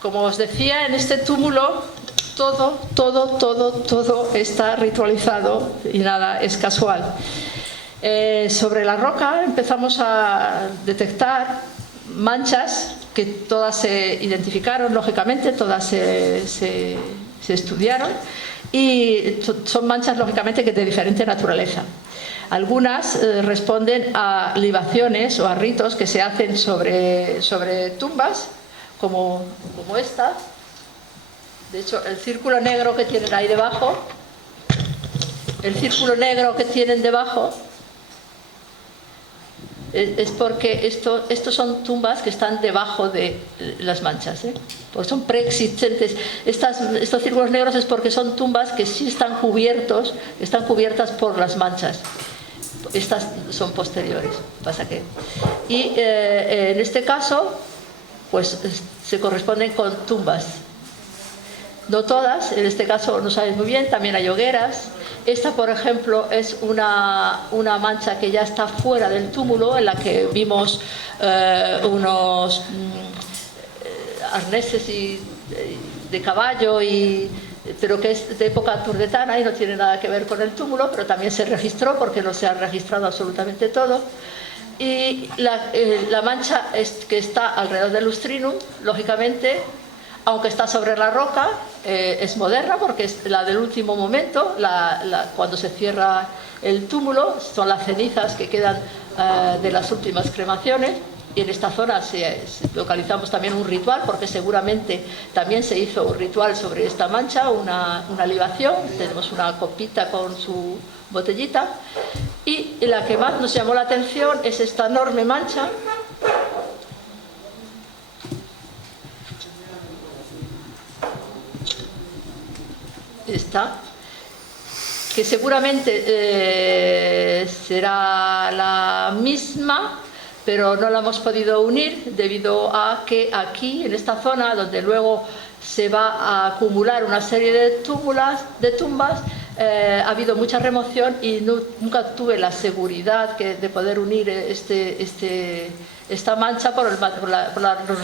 Como os decía, en este túmulo todo está ritualizado y nada es casual. Sobre la roca empezamos a detectar manchas que todas se identificaron, lógicamente, todas se estudiaron, y son manchas, lógicamente, que de diferente naturaleza. Algunas responden a libaciones o a ritos que se hacen sobre tumbas, como esta. De hecho, el círculo negro que tienen ahí debajo, es porque estos son tumbas que están debajo de las manchas, porque son preexistentes. Estos círculos negros es porque son tumbas que sí están cubiertas por las manchas. Estas son posteriores. En este caso, pues se corresponden con tumbas. No todas, en este caso no sabéis muy bien, también hay hogueras. Esta, por ejemplo, es una mancha que ya está fuera del túmulo, en la que vimos unos arneses de caballo, pero que es de época turdetana y no tiene nada que ver con el túmulo, pero también se registró, porque no se ha registrado absolutamente todo. Y la mancha que está alrededor del lustrinum, lógicamente, aunque está sobre la roca, es moderna, porque es la del último momento, cuando se cierra el túmulo, son las cenizas que quedan de las últimas cremaciones. Y en esta zona localizamos también un ritual, porque seguramente también se hizo un ritual sobre esta mancha, una libación. Tenemos una copita con su botellita. Y la que más nos llamó la atención es esta enorme mancha, que seguramente será la misma, pero no la hemos podido unir debido a que aquí, en esta zona, donde luego se va a acumular una serie de tumbas, ha habido mucha remoción y nunca tuve la seguridad de poder unir esta mancha por lo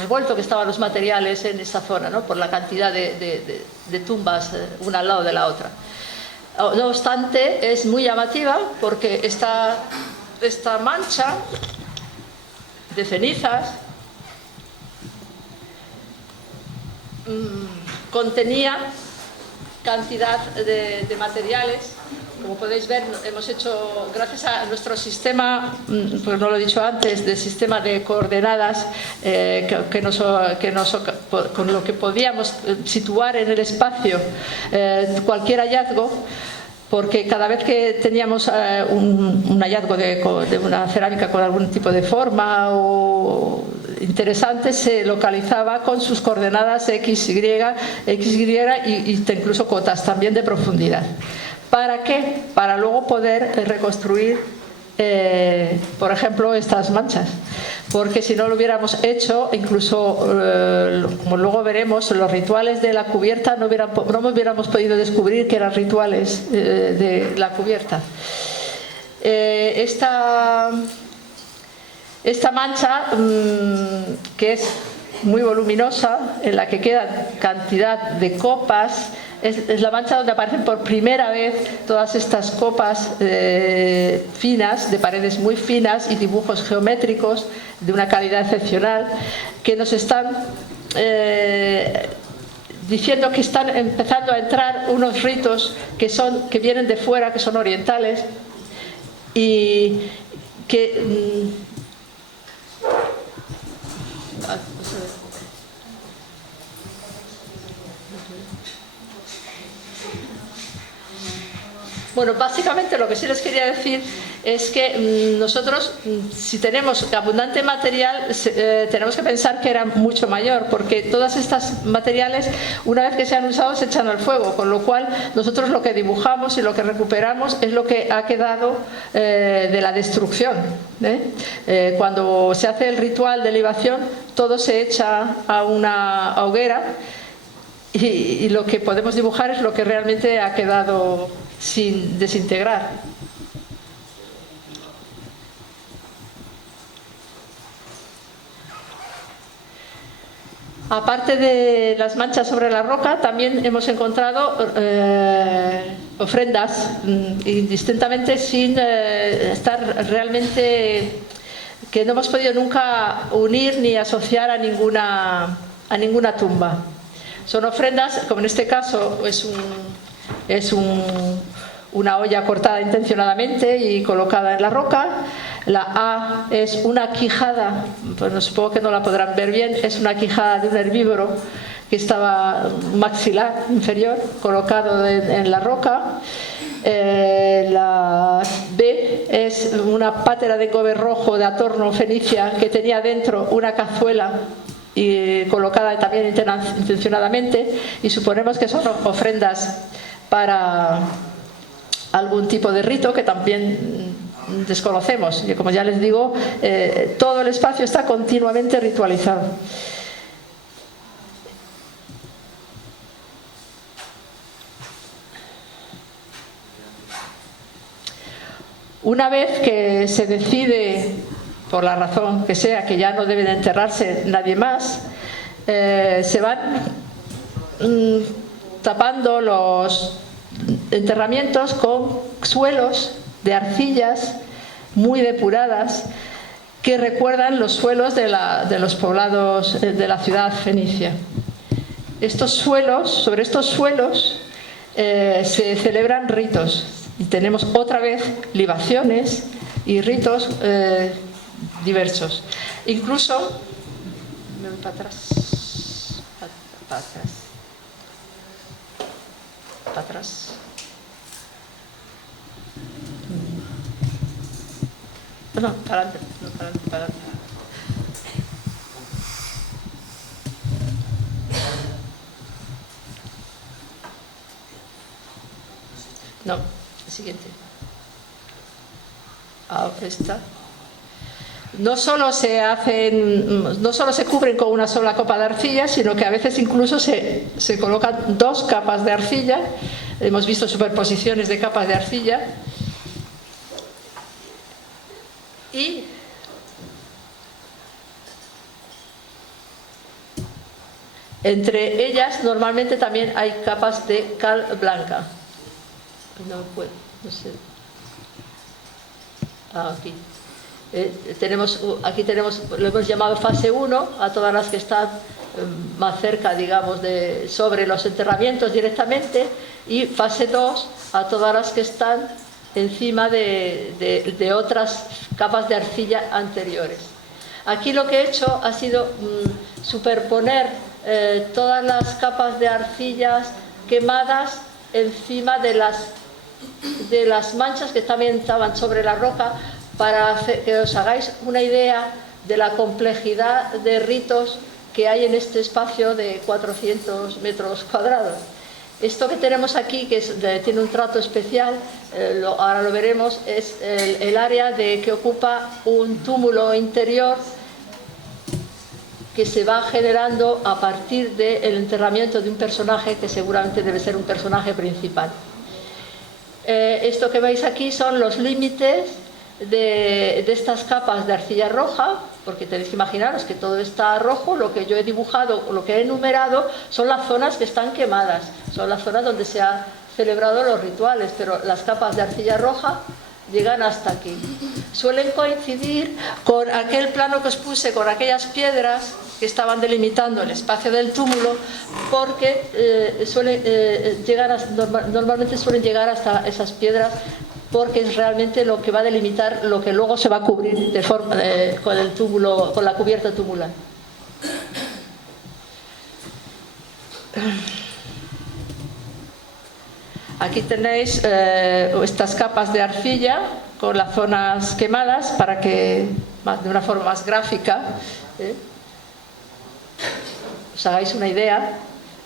revuelto que estaban los materiales en esta zona, ¿no? Por la cantidad de tumbas una al lado de la otra. No obstante, es muy llamativa, porque esta mancha de cenizas contenía cantidad de materiales. Como podéis ver, hemos hecho, gracias a nuestro sistema, pues no lo he dicho antes, de sistema de coordenadas, con lo que podíamos situar en el espacio cualquier hallazgo, porque cada vez que teníamos un hallazgo de una cerámica con algún tipo de forma o interesante, se localizaba con sus coordenadas X, Y y incluso cotas también de profundidad. ¿Para qué? Para luego poder reconstruir, por ejemplo, estas manchas. Porque si no lo hubiéramos hecho, incluso, como luego veremos, los rituales de la cubierta no hubiéramos podido descubrir que eran rituales de la cubierta. Esta mancha, que es muy voluminosa, en la que queda cantidad de copas, es la mancha donde aparecen por primera vez todas estas copas finas, de paredes muy finas y dibujos geométricos de una calidad excepcional, que nos están diciendo que están empezando a entrar unos ritos que vienen de fuera, que son orientales, y que bueno, básicamente lo que sí les quería decir es que nosotros, si tenemos abundante material, tenemos que pensar que era mucho mayor, porque todas estas materiales, una vez que se han usado, se echan al fuego, con lo cual nosotros lo que dibujamos y lo que recuperamos es lo que ha quedado de la destrucción. Cuando se hace el ritual de libación, todo se echa a una hoguera y lo que podemos dibujar es lo que realmente ha quedado sin desintegrar. Aparte de las manchas sobre la roca, también hemos encontrado ofrendas indistintamente sin estar realmente, que no hemos podido nunca unir ni asociar a ninguna tumba. Son ofrendas, como en este caso es una olla cortada intencionadamente y colocada en la roca. La A es una quijada, pues supongo que no la podrán ver bien, es una quijada de un herbívoro que estaba maxilar inferior, colocado en la roca. La B es una pátera de gobe rojo de Atorno, Fenicia, que tenía dentro una cazuela y colocada también intencionadamente, y suponemos que son ofrendas para algún tipo de rito que también desconocemos. Y como ya les digo, todo el espacio está continuamente ritualizado. Una vez que se decide, por la razón que sea, que ya no debe de enterrarse nadie más, se van tapando los enterramientos con suelos de arcillas muy depuradas que recuerdan los suelos de los poblados de la ciudad fenicia. Sobre estos suelos se celebran ritos y tenemos otra vez libaciones y ritos diversos. Incluso, me voy para atrás, para atrás. No, para adelante, para adelante. No, siguiente. Ahora está. No solo se cubren con una sola capa de arcilla, sino que a veces incluso se colocan dos capas de arcilla. Hemos visto superposiciones de capas de arcilla. Y entre ellas normalmente también hay capas de cal blanca. No sé. Aquí. Aquí tenemos, lo hemos llamado fase 1 a todas las que están más cerca, digamos, sobre los enterramientos directamente, y fase 2 a todas las que están encima de otras capas de arcilla anteriores. Aquí lo que he hecho ha sido superponer todas las capas de arcillas quemadas encima de las manchas que también estaban sobre la roca, para que os hagáis una idea de la complejidad de ritos que hay en este espacio de 400 metros cuadrados. Esto que tenemos aquí, que tiene un trato especial, ahora lo veremos, es el área que ocupa un túmulo interior que se va generando a partir del enterramiento de un personaje que seguramente debe ser un personaje principal. Esto que veis aquí son los límites de estas capas de arcilla roja, porque tenéis que imaginaros que todo está rojo. Lo que yo he dibujado, lo que he enumerado, son las zonas que están quemadas, son las zonas donde se han celebrado los rituales, pero las capas de arcilla roja llegan hasta aquí. Suelen coincidir con aquel plano que os puse, con aquellas piedras que estaban delimitando el espacio del túmulo, porque normalmente suelen llegar hasta esas piedras, porque es realmente lo que va a delimitar lo que luego se va a cubrir con el túmulo, con la cubierta tumular. Aquí tenéis estas capas de arcilla con las zonas quemadas, para que de una forma más gráfica os hagáis una idea.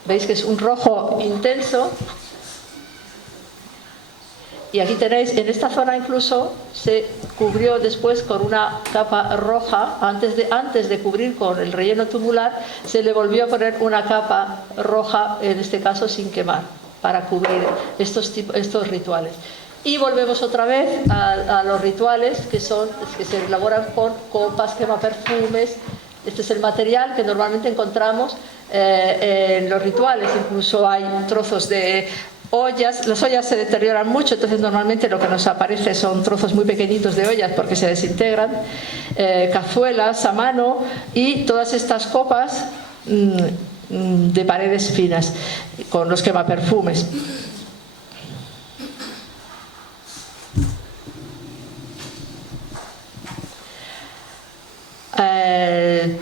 Veis que es un rojo intenso. Y aquí tenéis, en esta zona incluso se cubrió después con una capa roja, antes de cubrir con el relleno tumular, se le volvió a poner una capa roja, en este caso sin quemar, para cubrir estos rituales. Y volvemos otra vez a los rituales que se elaboran con copas, quemaperfumes. Este es el material que normalmente encontramos en los rituales. Incluso hay trozos de ollas. Las ollas se deterioran mucho, entonces normalmente lo que nos aparece son trozos muy pequeñitos de ollas porque se desintegran, cazuelas a mano y todas estas copas de paredes finas con los quemaperfumes.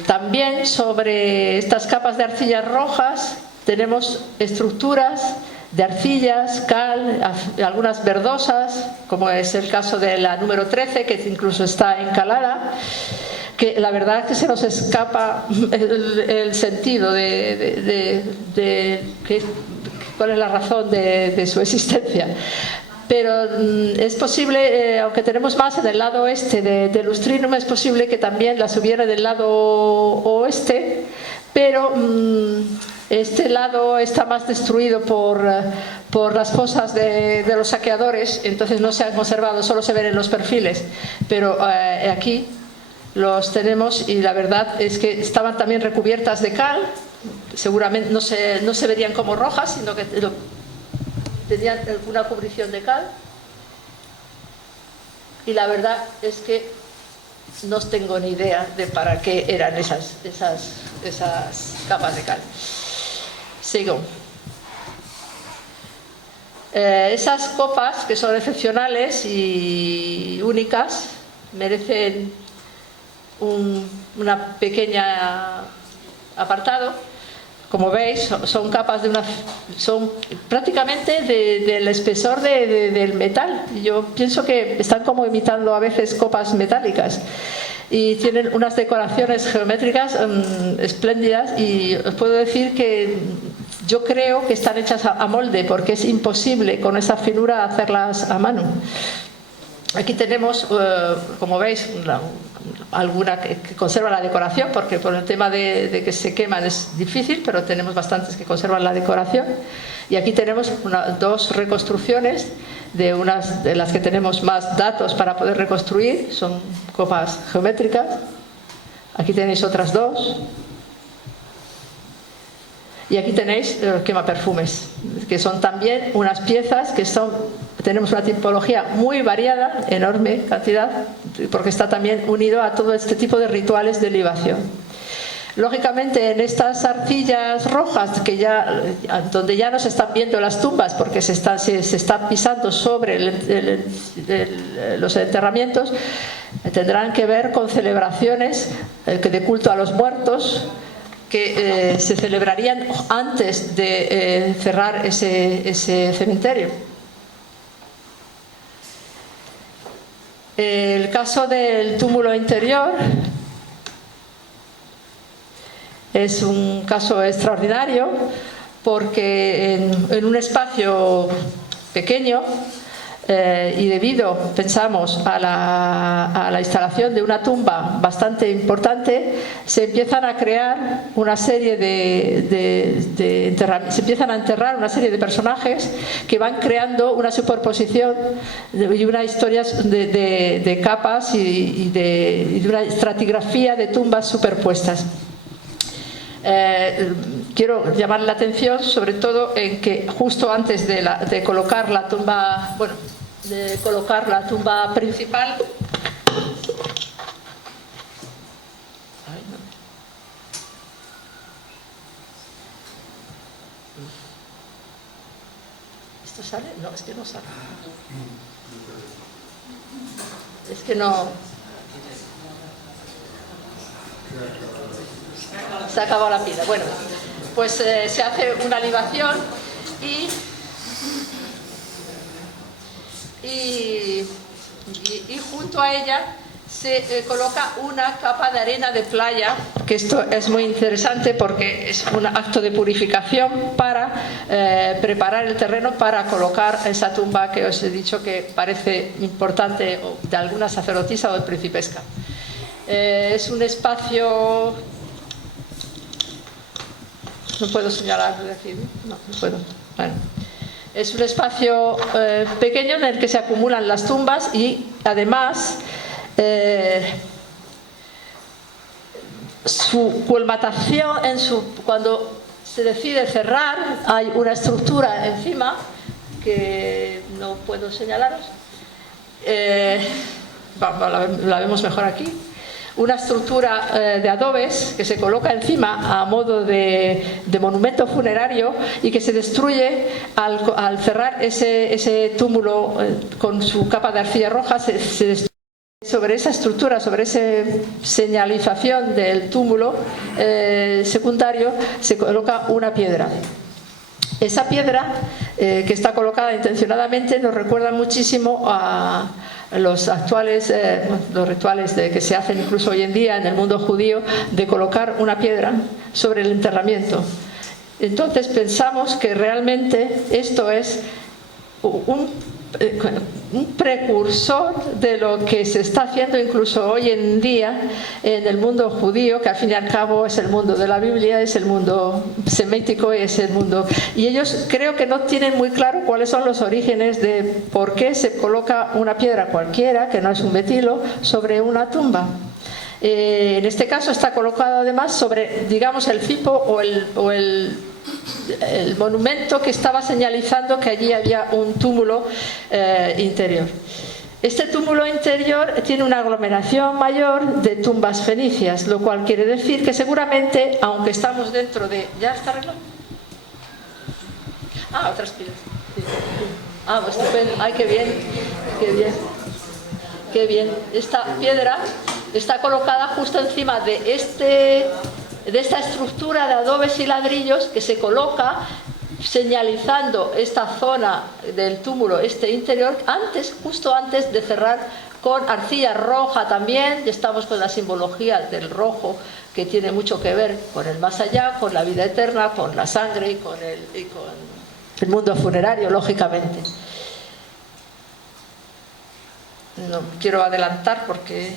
También sobre estas capas de arcillas rojas tenemos estructuras de arcillas, cal, algunas verdosas, como es el caso de la número 13, que incluso está encalada, que la verdad es que se nos escapa el sentido de cuál es la razón de su existencia. Pero es posible, aunque tenemos más en el lado oeste de Lustrinum, es posible que también las hubiera del lado oeste, pero este lado está más destruido por las fosas de los saqueadores, entonces no se han conservado, solo se ven en los perfiles, pero aquí los tenemos y la verdad es que estaban también recubiertas de cal, seguramente no se verían como rojas, sino que tenían una cubrición de cal, y la verdad es que no tengo ni idea de para qué eran esas capas de cal. Sigo. Esas copas, que son excepcionales y únicas, merecen una pequeña apartado. Como veis, son capas son prácticamente del espesor del metal. Yo pienso que están como imitando a veces copas metálicas y tienen unas decoraciones geométricas espléndidas, y os puedo decir que yo creo que están hechas a molde, porque es imposible con esa finura hacerlas a mano. Aquí tenemos, como veis, alguna que conserva la decoración, porque por el tema de que se queman es difícil, pero tenemos bastantes que conservan la decoración. Y aquí tenemos dos reconstrucciones de unas de las que tenemos más datos para poder reconstruir, son copas geométricas. Aquí tenéis otras dos. Y aquí tenéis quemaperfumes, que son también unas piezas que tenemos una tipología muy variada, enorme cantidad, porque está también unido a todo este tipo de rituales de libación. Lógicamente, en estas arcillas rojas, donde ya no se están viendo las tumbas porque se está pisando sobre los enterramientos, tendrán que ver con celebraciones de culto a los muertos, que se celebrarían antes de cerrar ese cementerio. El caso del túmulo interior es un caso extraordinario, porque en un espacio pequeño, y debido, pensamos, a la instalación de una tumba bastante importante, se empiezan a crear una serie se empiezan a enterrar una serie de personajes que van creando una superposición y una historia de capas y de una estratigrafía de tumbas superpuestas. Quiero llamar la atención sobre todo en que justo antes de colocar la tumba, de colocar la tumba principal, ¿esto sale? No, es que no sale. Es que no. Se ha acabado la pila. Bueno, pues se hace una libación y junto a ella se coloca una capa de arena de playa, que esto es muy interesante porque es un acto de purificación para preparar el terreno para colocar esa tumba que os he dicho que parece importante, de alguna sacerdotisa o de principesca. Es un espacio... No puedo señalar aquí, no puedo. Bueno, es un espacio pequeño en el que se acumulan las tumbas y además su colmatación, cuando se decide cerrar, hay una estructura encima que no puedo señalaros. La vemos mejor aquí. Una estructura de adobes que se coloca encima a modo de monumento funerario y que se destruye al cerrar ese túmulo con su capa de arcilla roja. Se destruye. Sobre esa estructura, sobre esa señalización del túmulo secundario, se coloca una piedra. Esa piedra que está colocada intencionadamente nos recuerda muchísimo a los rituales que se hacen incluso hoy en día en el mundo judío, de colocar una piedra sobre el enterramiento. Entonces pensamos que realmente esto es un precursor de lo que se está haciendo incluso hoy en día en el mundo judío, que al fin y al cabo es el mundo de la Biblia, es el mundo semítico, es el mundo... Y ellos creo que no tienen muy claro cuáles son los orígenes de por qué se coloca una piedra cualquiera, que no es un betilo, sobre una tumba. En este caso está colocado además sobre, digamos, el cipo o el monumento que estaba señalizando que allí había un túmulo interior. Este túmulo interior tiene una aglomeración mayor de tumbas fenicias, lo cual quiere decir que seguramente, aunque estamos dentro de... ¿Ya está arreglado? Otras piedras. Pues estupendo. Ay, qué bien, qué bien, qué bien. Esta piedra está colocada justo encima de esta estructura de adobes y ladrillos que se coloca señalizando esta zona del túmulo, este interior, justo antes de cerrar con arcilla roja también. Y estamos con la simbología del rojo, que tiene mucho que ver con el más allá, con la vida eterna, con la sangre y con el mundo funerario, lógicamente. No quiero adelantar porque...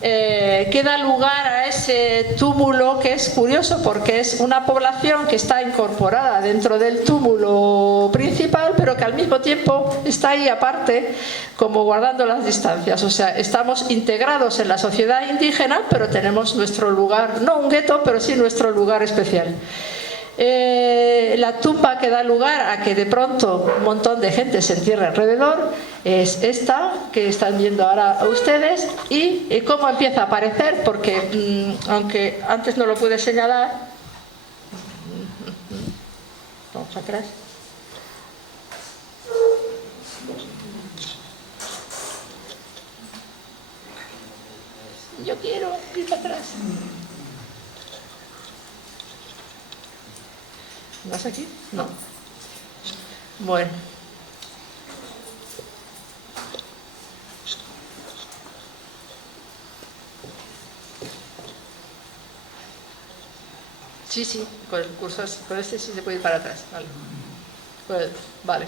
queda lugar a ese túmulo, que es curioso porque es una población que está incorporada dentro del túmulo principal, pero que al mismo tiempo está ahí aparte, como guardando las distancias. O sea, estamos integrados en la sociedad indígena, pero tenemos nuestro lugar, no un gueto, pero sí nuestro lugar especial. La tumba que da lugar a que de pronto un montón de gente se entierre alrededor es esta que están viendo ahora ustedes. Y cómo empieza a aparecer, porque aunque antes no lo pude señalar, vamos atrás. Yo quiero ir para atrás. ¿Vas aquí? No. Bueno. Sí, con el cursor, con este sí se puede ir para atrás. Vale. Vale.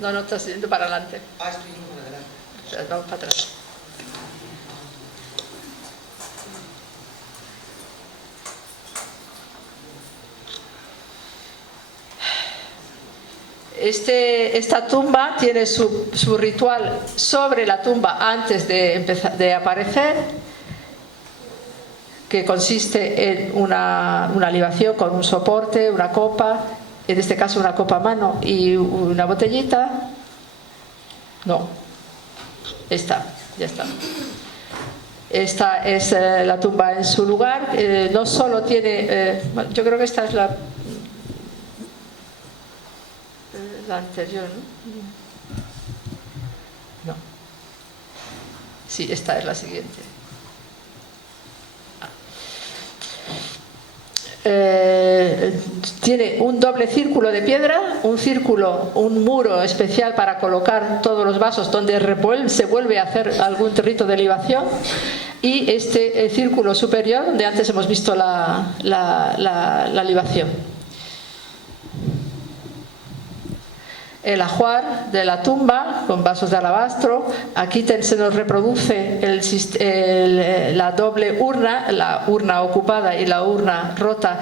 No, estás yendo para adelante. Estoy yendo para adelante. Vamos para atrás. Esta tumba tiene su ritual sobre la tumba antes de aparecer, que consiste en una libación con un soporte, una copa, en este caso una copa a mano y una botellita. No, ya está. Esta es la tumba en su lugar. No solo tiene, yo creo que esta es la anterior, ¿no? Sí, esta es la siguiente. Tiene un doble círculo de piedra, un muro especial para colocar todos los vasos donde se vuelve a hacer algún rito de libación, y este círculo superior donde antes hemos visto la libación. El ajuar de la tumba con vasos de alabastro. Aquí se nos reproduce la doble urna, la urna ocupada y la urna rota,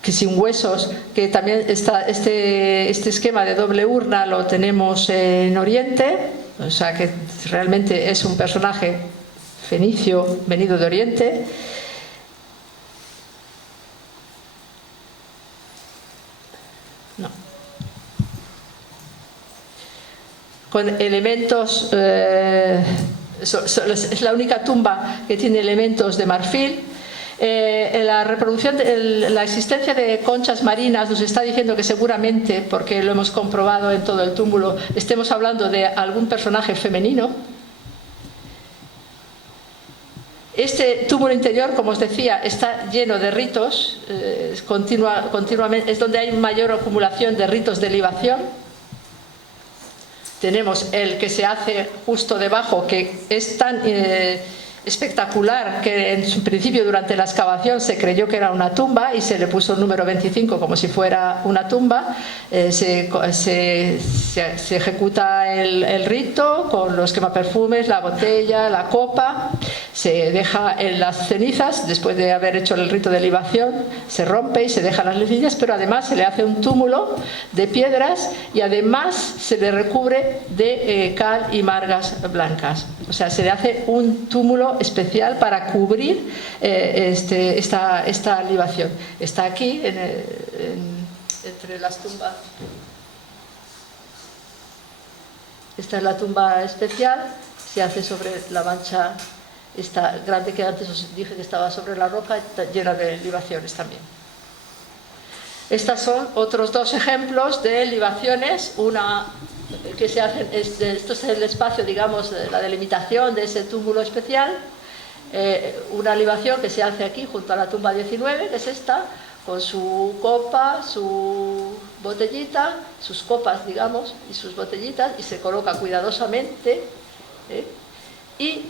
que sin huesos, que también este esquema de doble urna lo tenemos en Oriente, o sea que realmente es un personaje fenicio venido de Oriente. No. con elementos, es la única tumba que tiene elementos de marfil. La reproducción, la existencia de conchas marinas nos está diciendo que seguramente, porque lo hemos comprobado en todo el túmulo, estemos hablando de algún personaje femenino. Este túmulo interior, como os decía, está lleno de ritos, continuamente, es donde hay mayor acumulación de ritos de libación. Tenemos el que se hace justo debajo, que es tan espectacular que en su principio, durante la excavación, se creyó que era una tumba y se le puso el número 25 como si fuera una tumba. Se ejecuta el rito con los quemaperfumes, la botella, la copa, se deja en las cenizas. Después de haber hecho el rito de libación, se rompe y se dejan las cenizas, pero además se le hace un túmulo de piedras y además se le recubre de cal y margas blancas. O sea, se le hace un túmulo especial para cubrir esta libación. Está aquí entre las tumbas. Esta es la tumba especial, se hace sobre la mancha esta grande que antes os dije que estaba sobre la roca, llena de libaciones también. Estos son otros dos ejemplos de libaciones, una que se hacen, esto es el espacio, digamos, la delimitación de ese túmulo especial, una libación que se hace aquí junto a la tumba 19, que es esta, con su copa, su botellita, sus copas, digamos, y sus botellitas, y se coloca cuidadosamente, y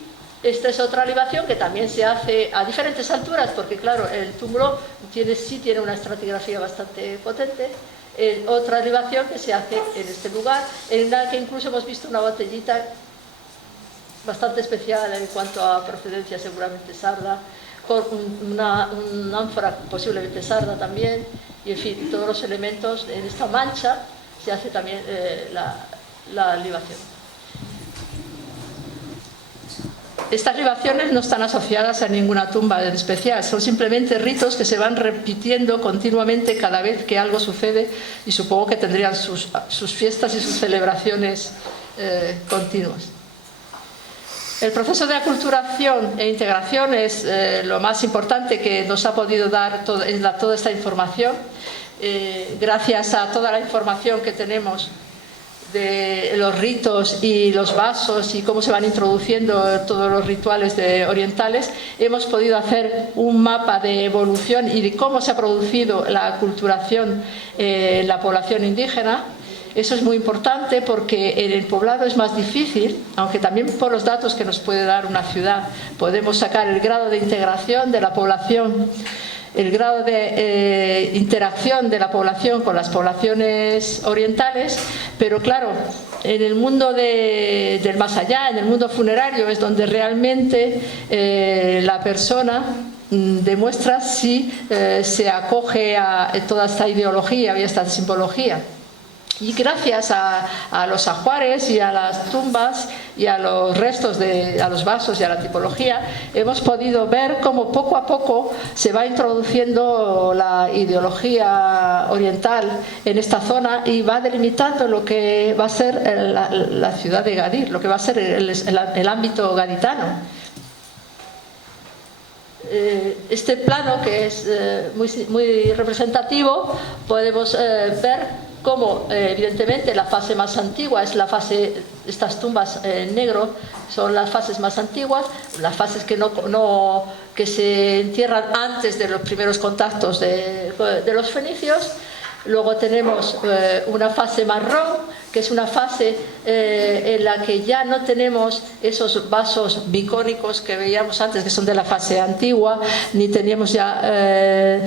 esta es otra libación que también se hace a diferentes alturas, porque claro, el túmulo sí tiene una estratigrafía bastante potente. Otra libación que se hace en este lugar, en la que incluso hemos visto una botellita bastante especial en cuanto a procedencia, seguramente sarda, con una ánfora posiblemente sarda también, y en fin, todos los elementos en esta mancha se hace también la libación. Estas libaciones no están asociadas a ninguna tumba en especial, son simplemente ritos que se van repitiendo continuamente cada vez que algo sucede, y supongo que tendrían sus fiestas y sus celebraciones continuas. El proceso de aculturación e integración es lo más importante que nos ha podido dar toda esta información. Gracias a toda la información que tenemos de los ritos y los vasos y cómo se van introduciendo todos los rituales orientales, hemos podido hacer un mapa de evolución y de cómo se ha producido la aculturación en la población indígena. Eso es muy importante porque en el poblado es más difícil, aunque también por los datos que nos puede dar una ciudad podemos sacar el grado de integración de la población, el grado de interacción de la población con las poblaciones orientales, pero claro, en el mundo del más allá, en el mundo funerario, es donde realmente la persona demuestra si se acoge a toda esta ideología y a esta simbología. Y gracias a los ajuares y a las tumbas y a los restos, a los vasos y a la tipología, hemos podido ver cómo poco a poco se va introduciendo la ideología oriental en esta zona y va delimitando lo que va a ser la ciudad de Gadir, lo que va a ser el ámbito gaditano. Este plano, que es muy representativo, podemos ver cómo evidentemente la fase más antigua es la fase, estas tumbas en negro son las fases más antiguas, las fases que se entierran antes de los primeros contactos de los fenicios. Luego tenemos una fase marrón, que es una fase en la que ya no tenemos esos vasos bicónicos que veíamos antes, que son de la fase antigua, ni teníamos ya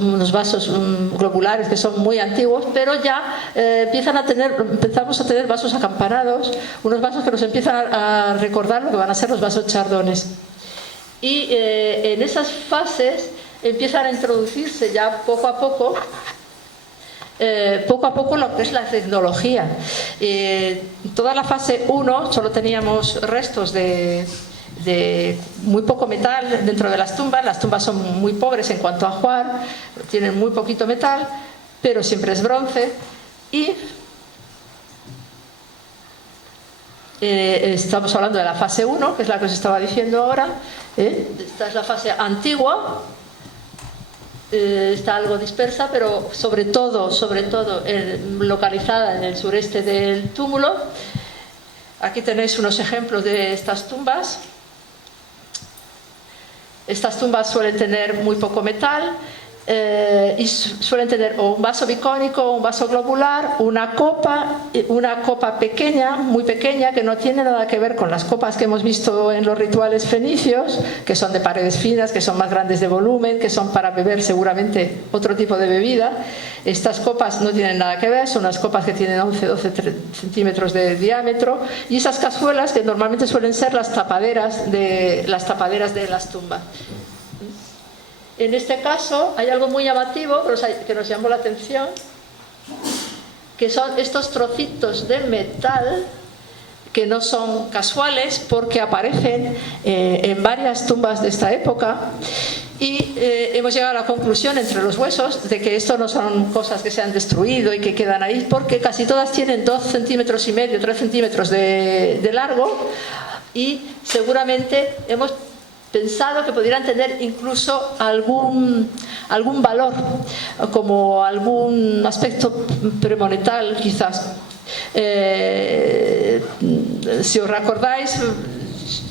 unos vasos globulares que son muy antiguos, pero ya empezamos a tener vasos acampanados, unos vasos que nos empiezan a recordar lo que van a ser los vasos chardones. Y en esas fases empiezan a introducirse ya poco a poco lo que es la tecnología. Toda la fase 1 solo teníamos restos de muy poco metal dentro de las tumbas son muy pobres en cuanto a ajuar, tienen muy poquito metal, pero siempre es bronce, y Estamos hablando de la fase 1, que es la que os estaba diciendo ahora. Esta es la fase antigua. Está algo dispersa, pero sobre todo localizada en el sureste del túmulo. Aquí tenéis unos ejemplos de estas tumbas. Estas tumbas suelen tener muy poco metal y suelen tener o un vaso bicónico o un vaso globular, una copa pequeña, muy pequeña, que no tiene nada que ver con las copas que hemos visto en los rituales fenicios, que son de paredes finas, que son más grandes de volumen, que son para beber seguramente otro tipo de bebida. Estas copas no tienen nada que ver, son unas copas que tienen 11-12 centímetros de diámetro, y esas cazuelas que normalmente suelen ser las tapaderas de las tumbas. En este caso hay algo muy llamativo que nos llamó la atención, que son estos trocitos de metal que no son casuales porque aparecen en varias tumbas de esta época, y hemos llegado a la conclusión entre los huesos de que esto no son cosas que se han destruido y que quedan ahí, porque casi todas tienen 2,5 centímetros, 3 centímetros de largo, y seguramente hemos pensado que pudieran tener incluso algún valor, como algún aspecto premonital quizás. Si os recordáis,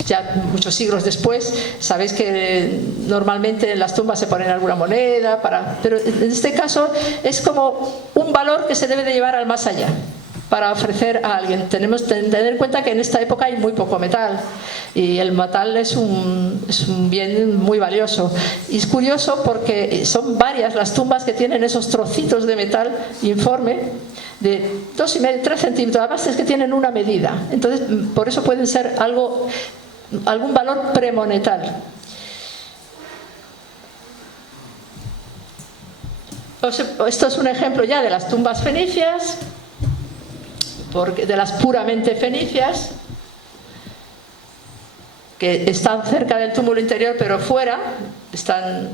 ya muchos siglos después, sabéis que normalmente en las tumbas se ponen alguna moneda, pero en este caso es como un valor que se debe de llevar al más allá para ofrecer a alguien. Tenemos que tener en cuenta que en esta época hay muy poco metal, y el metal es un bien muy valioso. Y es curioso porque son varias las tumbas que tienen esos trocitos de metal informe de 2,5, 3 centímetros. Además es que tienen una medida. Entonces, por eso pueden ser algún valor premonetal. Esto es un ejemplo ya de las tumbas fenicias, de las puramente fenicias, que están cerca del túmulo interior pero fuera están.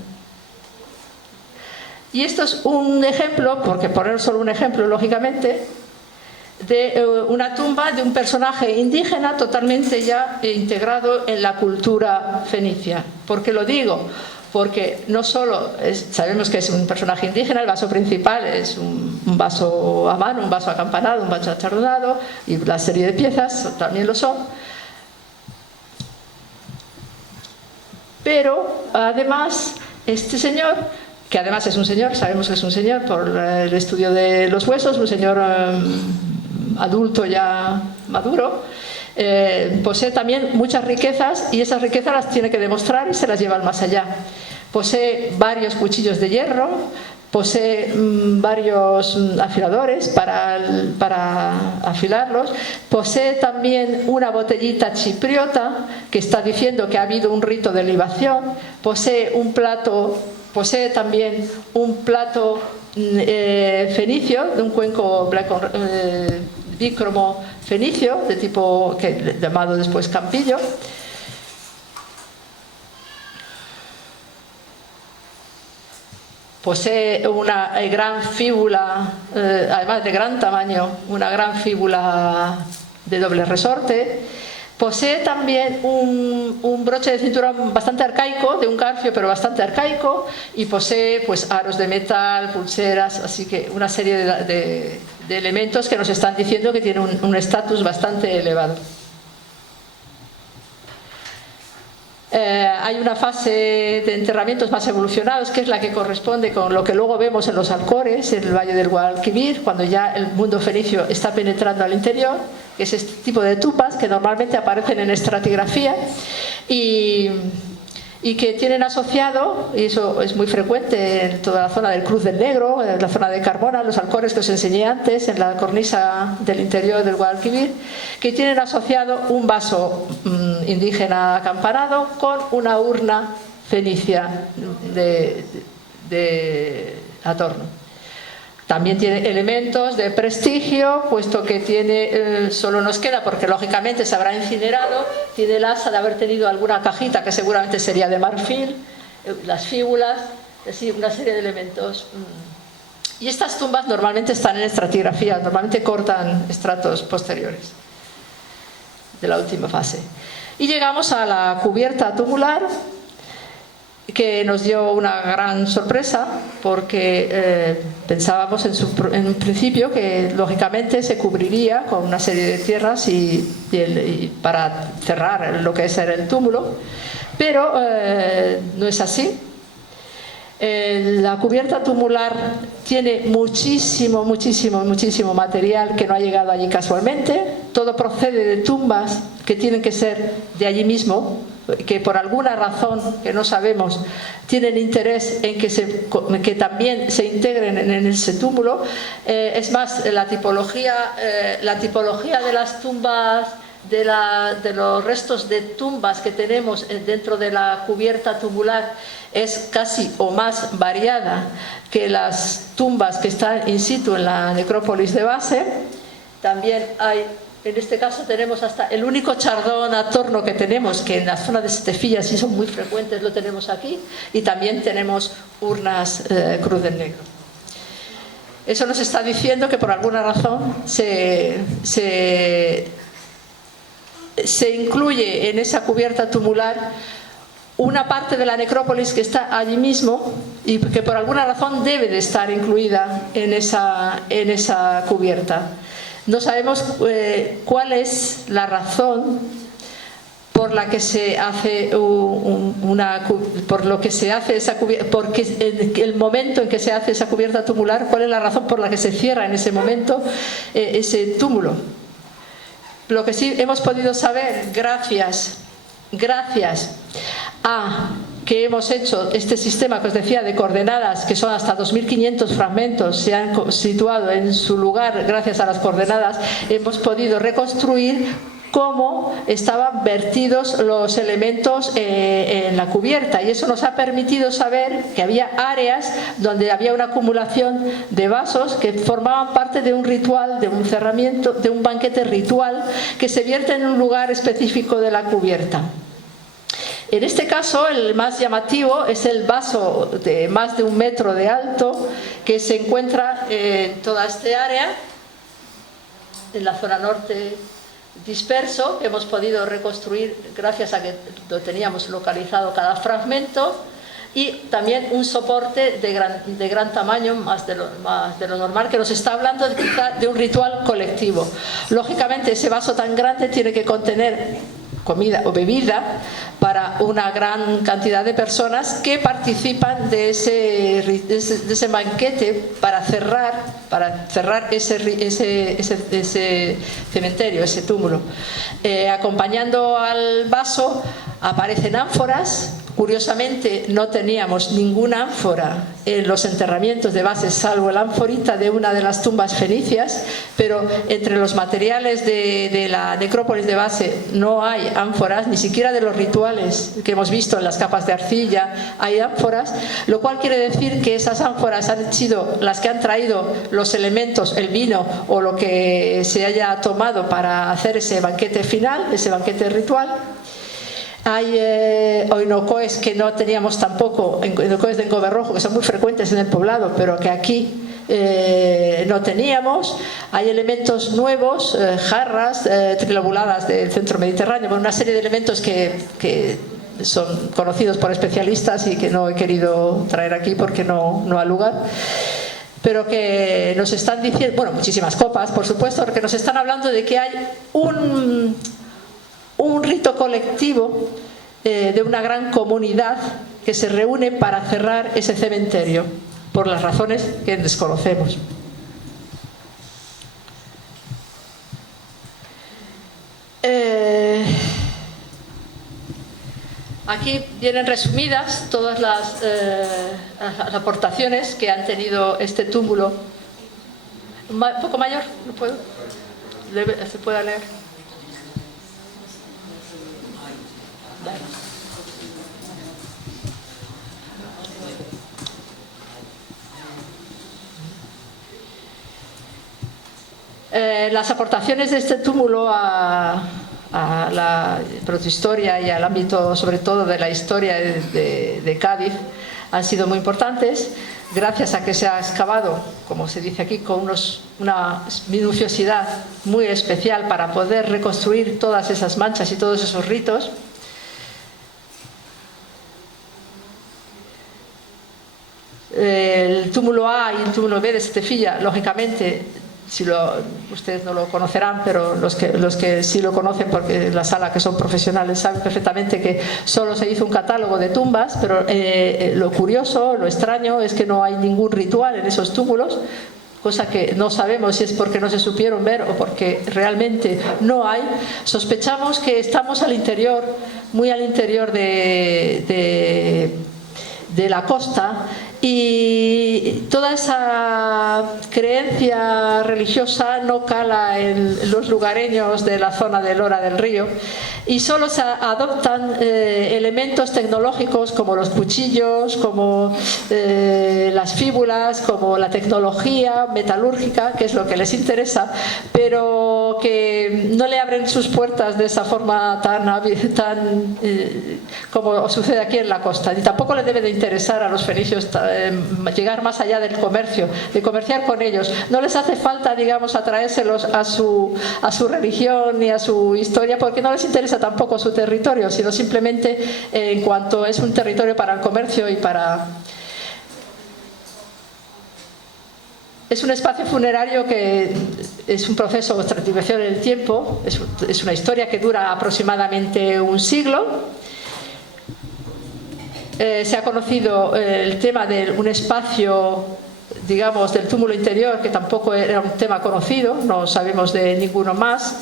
Y esto es un ejemplo, porque poner solo un ejemplo lógicamente, de una tumba de un personaje indígena totalmente ya integrado en la cultura fenicia. ¿Por qué lo digo? Porque no solo sabemos que es un personaje indígena, el vaso principal es un vaso a mano, un vaso acampanado, un vaso achardonado, y la serie de piezas también lo son. Pero además este señor, que además es un señor, sabemos que es un señor por el estudio de los huesos, un señor adulto ya maduro, posee también muchas riquezas, y esas riquezas las tiene que demostrar y se las lleva al más allá. Posee varios cuchillos de hierro, posee varios afiladores para afilarlos, posee también una botellita chipriota que está diciendo que ha habido un rito de libación, posee también un plato fenicio, de un cuenco bícromo fenicio, de tipo llamado después campillo. Posee una gran fíbula, además de gran tamaño, una gran fíbula de doble resorte. Posee también un broche de cintura bastante arcaico, de un garfio pero bastante arcaico, y posee pues aros de metal, pulseras, así que una serie de elementos que nos están diciendo que tiene un estatus bastante elevado. Hay una fase de enterramientos más evolucionados, que es la que corresponde con lo que luego vemos en los Alcores, en el Valle del Guadalquivir, cuando ya el mundo fenicio está penetrando al interior, que es este tipo de tumbas que normalmente aparecen en estratigrafía y que tienen asociado, y eso es muy frecuente en toda la zona del Cruz del Negro, en la zona de Carmona, los Alcores que os enseñé antes, en la cornisa del interior del Guadalquivir, que tienen asociado un vaso indígena acampanado con una urna fenicia de adorno. También tiene elementos de prestigio, puesto que tiene, solo nos queda, porque lógicamente se habrá incinerado, tiene el asa de haber tenido alguna cajita que seguramente sería de marfil, las fíbulas, es decir, una serie de elementos. Y estas tumbas normalmente están en estratigrafía, normalmente cortan estratos posteriores. última fase. Y llegamos a la cubierta tubular, que nos dio una gran sorpresa, porque pensábamos en un principio que lógicamente se cubriría con una serie de tierras y para cerrar lo que es el túmulo, pero no es así. La cubierta tubular tiene muchísimo material que no ha llegado allí casualmente. Todo procede de tumbas que tienen que ser de allí mismo, que por alguna razón que no sabemos tienen interés en que también se integren en ese túmulo. Es más, la tipología de las tumbas, de los restos de tumbas que tenemos dentro de la cubierta tubular es casi o más variada que las tumbas que están in situ en la necrópolis de base. También hay, en este caso tenemos hasta el único chardón a torno que tenemos, que en la zona de Estefilla sí son muy frecuentes, lo tenemos aquí, y también tenemos urnas cruz en negro. Eso nos está diciendo que por alguna razón se incluye en esa cubierta tubular una parte de la necrópolis que está allí mismo y que por alguna razón debe de estar incluida en esa cubierta. No sabemos cuál es la razón por la que se hace esa cubierta, porque el momento en que se hace esa cubierta tubular, cuál es la razón por la que se cierra en ese momento ese túmulo. Lo que sí hemos podido saber, gracias a que hemos hecho este sistema que os decía de coordenadas, que son hasta 2.500 fragmentos, se han situado en su lugar gracias a las coordenadas, hemos podido reconstruir cómo estaban vertidos los elementos en la cubierta, y eso nos ha permitido saber que había áreas donde había una acumulación de vasos que formaban parte de un ritual, de un cerramiento, de un banquete ritual que se vierte en un lugar específico de la cubierta. En este caso, el más llamativo es el vaso de más de 1 metro de alto que se encuentra en toda esta área, en la zona norte disperso, que hemos podido reconstruir gracias a que lo teníamos localizado cada fragmento, y también un soporte de gran tamaño, más de lo normal, que nos está hablando de un ritual colectivo. Lógicamente, ese vaso tan grande tiene que contener comida o bebida para una gran cantidad de personas que participan de ese banquete para cerrar ese cementerio, ese túmulo. Acompañando al vaso aparecen ánforas. Curiosamente, no teníamos ninguna ánfora en los enterramientos de base, salvo la ánforita de una de las tumbas fenicias, pero entre los materiales de la necrópolis de base no hay ánforas, ni siquiera de los rituales que hemos visto en las capas de arcilla hay ánforas, lo cual quiere decir que esas ánforas han sido las que han traído los elementos, el vino o lo que se haya tomado para hacer ese banquete final, ese banquete ritual. Hay oinocoes que no teníamos tampoco, oinocoes de engobe rojo, que son muy frecuentes en el poblado, pero que aquí no teníamos. Hay elementos nuevos, jarras trilobuladas del centro mediterráneo, con una serie de elementos que son conocidos por especialistas y que no he querido traer aquí porque no ha lugar, pero que nos están diciendo, bueno, muchísimas copas, por supuesto, porque nos están hablando de que hay un rito colectivo de una gran comunidad que se reúne para cerrar ese cementerio, por las razones que desconocemos. Aquí vienen resumidas todas las aportaciones que han tenido este túmulo. Un poco mayor, no puedo. ¿Se puede leer? Las aportaciones de este túmulo a la protohistoria y al ámbito sobre todo de la historia de Cádiz han sido muy importantes. gracias a que se ha excavado, como se dice aquí, con una minuciosidad muy especial para poder reconstruir todas esas manchas y todos esos ritos. El túmulo A y el túmulo B de Setefilla, lógicamente, ustedes no lo conocerán, pero los que sí lo conocen, porque en la sala que son profesionales saben perfectamente que solo se hizo un catálogo de tumbas, pero lo curioso, lo extraño es que no hay ningún ritual en esos túmulos, cosa que no sabemos si es porque no se supieron ver o porque realmente no hay. Sospechamos que estamos al interior, muy al interior de la costa, y toda esa creencia religiosa no cala en los lugareños de la zona de Lora del Río, y solo se adoptan elementos tecnológicos como los cuchillos, como las fíbulas, como la tecnología metalúrgica, que es lo que les interesa, pero que no le abren sus puertas de esa forma tan como sucede aquí en la costa. Y tampoco le debe de interesar a los fenicios llegar más allá del comercio, de comerciar con ellos. No les hace falta, digamos, atraérselos a su religión ni a su historia, porque no les interesa tampoco su territorio, sino simplemente en cuanto es un territorio para el comercio y para... Es un espacio funerario que es un proceso de estratificación en el tiempo, es una historia que dura aproximadamente un siglo. Se ha conocido el tema de un espacio, digamos, del túmulo interior, que tampoco era un tema conocido, no sabemos de ninguno más.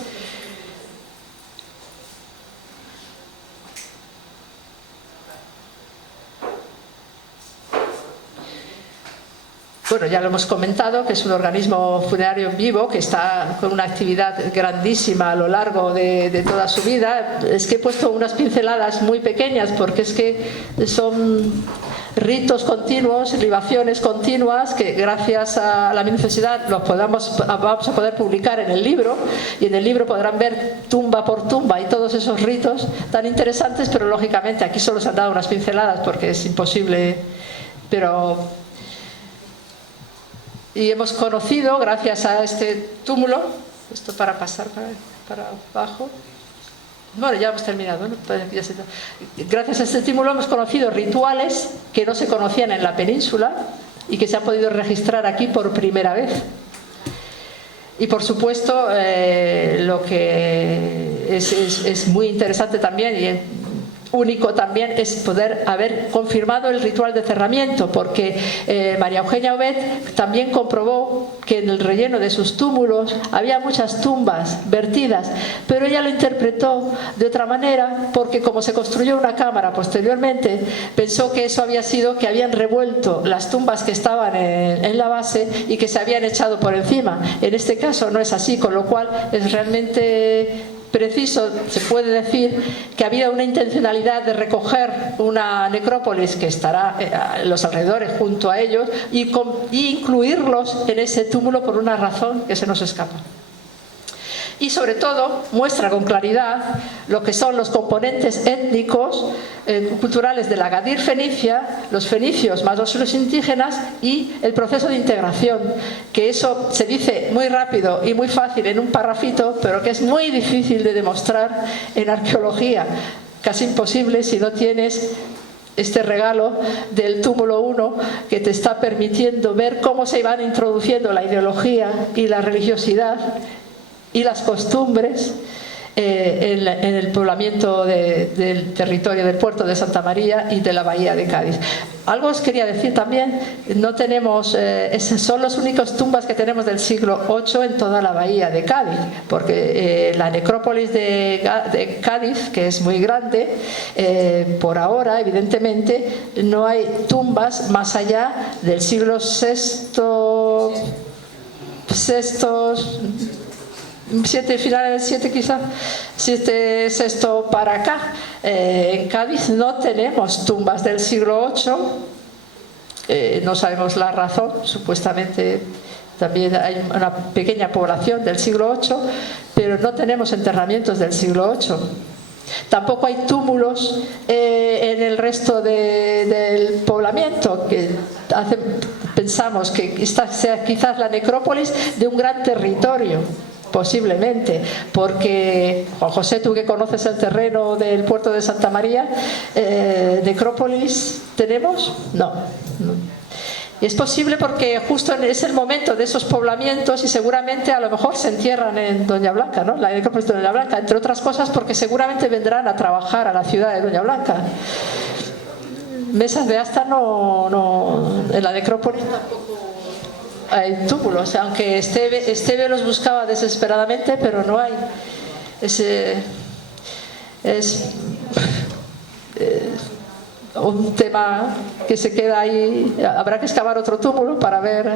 Bueno, ya lo hemos comentado, que es un organismo funerario vivo que está con una actividad grandísima a lo largo de toda su vida. Es que he puesto unas pinceladas muy pequeñas porque es que son ritos continuos, libaciones continuas, que gracias a la minuciosidad vamos a poder publicar en el libro, y en el libro podrán ver tumba por tumba y todos esos ritos tan interesantes, pero lógicamente aquí solo se han dado unas pinceladas porque es imposible, pero... Y hemos conocido, gracias a este túmulo, esto para pasar para abajo, bueno, ya hemos terminado, ¿no? Gracias a este túmulo hemos conocido rituales que no se conocían en la península y que se han podido registrar aquí por primera vez. Y por supuesto, lo que es muy interesante también y único también es poder haber confirmado el ritual de cerramiento, porque María Eugenia Obed también comprobó que en el relleno de sus túmulos había muchas tumbas vertidas, pero ella lo interpretó de otra manera, porque como se construyó una cámara posteriormente, pensó que eso había sido que habían revuelto las tumbas que estaban en la base y que se habían echado por encima. En este caso no es así, con lo cual es realmente preciso, se puede decir que había una intencionalidad de recoger una necrópolis que estará en los alrededores junto a ellos y incluirlos en ese túmulo por una razón que se nos escapa. Y sobre todo muestra con claridad lo que son los componentes étnicos, culturales de la Agadir fenicia, los fenicios más los indígenas, y el proceso de integración, que eso se dice muy rápido y muy fácil en un parrafito, pero que es muy difícil de demostrar en arqueología, casi imposible si no tienes este regalo del túmulo 1 que te está permitiendo ver cómo se van introduciendo la ideología y la religiosidad y las costumbres en el poblamiento del territorio del puerto de Santa María y de la bahía de Cádiz. Algo os quería decir también, no tenemos, son las únicas tumbas que tenemos del siglo VIII en toda la bahía de Cádiz, porque la necrópolis de Cádiz, que es muy grande, por ahora evidentemente no hay tumbas más allá del siglo VI, finales del 7 quizá, 7, 6 para acá. En Cádiz no tenemos tumbas del siglo VIII, no sabemos la razón, supuestamente también hay una pequeña población del siglo VIII, pero no tenemos enterramientos del siglo VIII. Tampoco hay túmulos en el resto del poblamiento, que pensamos que esta sea quizás la necrópolis de un gran territorio, posiblemente, porque Juan José, tú que conoces el terreno del puerto de Santa María, ¿necrópolis tenemos? No. Y es posible porque justo es el momento de esos poblamientos y seguramente a lo mejor se entierran en Doña Blanca, ¿no? La necrópolis de Doña Blanca, entre otras cosas porque seguramente vendrán a trabajar a la ciudad de Doña Blanca. Mesas de asta en la necrópolis tampoco hay túmulos, aunque Esteve los buscaba desesperadamente, pero no hay. Es un tema que se queda ahí. Habrá que excavar otro túmulo para ver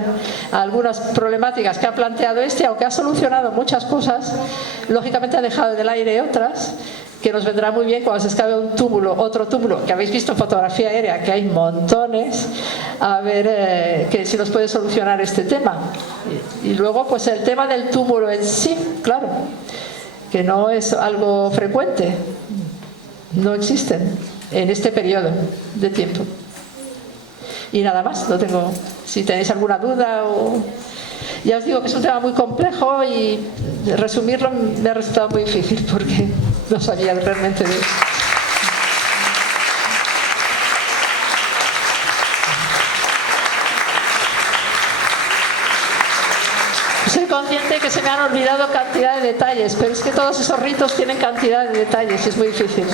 algunas problemáticas que ha planteado aunque ha solucionado muchas cosas, lógicamente ha dejado en el aire otras que nos vendrá muy bien cuando se excave un túmulo, otro túmulo que habéis visto en fotografía aérea, que hay montones, a ver que si nos puede solucionar este tema. Y luego pues el tema del túmulo en sí, claro, que no es algo frecuente, no existen en este periodo de tiempo. Y nada más, no tengo, si tenéis alguna duda o... Ya os digo que es un tema muy complejo y resumirlo me ha resultado muy difícil porque no sabía realmente de eso. Soy consciente que se me han olvidado cantidad de detalles, pero es que todos esos ritos tienen cantidad de detalles y es muy difícil.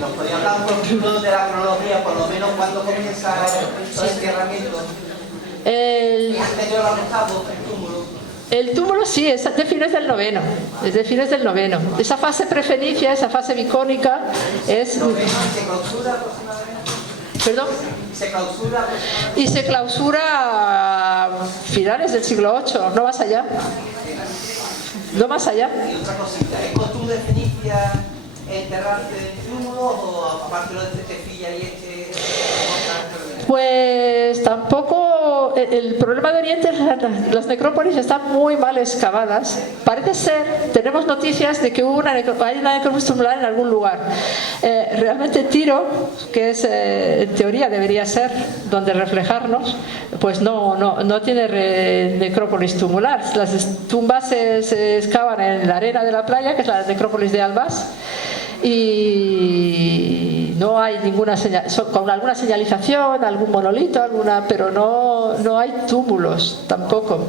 ¿Nos podría hablar un poquito de la cronología, por lo menos cuándo comienza el entierramiento? ¿Anterior al octavo, el túmulo? El túmulo sí, es de fines del noveno. Es de fines del noveno. Esa fase prefenicia, esa fase vicónica es... ¿Se clausura aproximadamente? ¿Perdón? ¿Se clausura? Y se clausura a finales del siglo VIII, no más allá. No más allá. Y otra cosita, ¿es costumbre fenicia enterrarse en túmulo o aparte lo de Tefilla y Pues tampoco. El problema de Oriente es que las necrópolis están muy mal excavadas. Parece ser, tenemos noticias de que hay una necrópolis tumular en algún lugar. Realmente Tiro, que es en teoría debería ser donde reflejarnos, pues no tiene necrópolis tumular. Las tumbas se excavan en la arena de la playa, que es la necrópolis de Albás, y no hay ninguna con alguna señalización, algún monolito, pero no hay túmulos tampoco,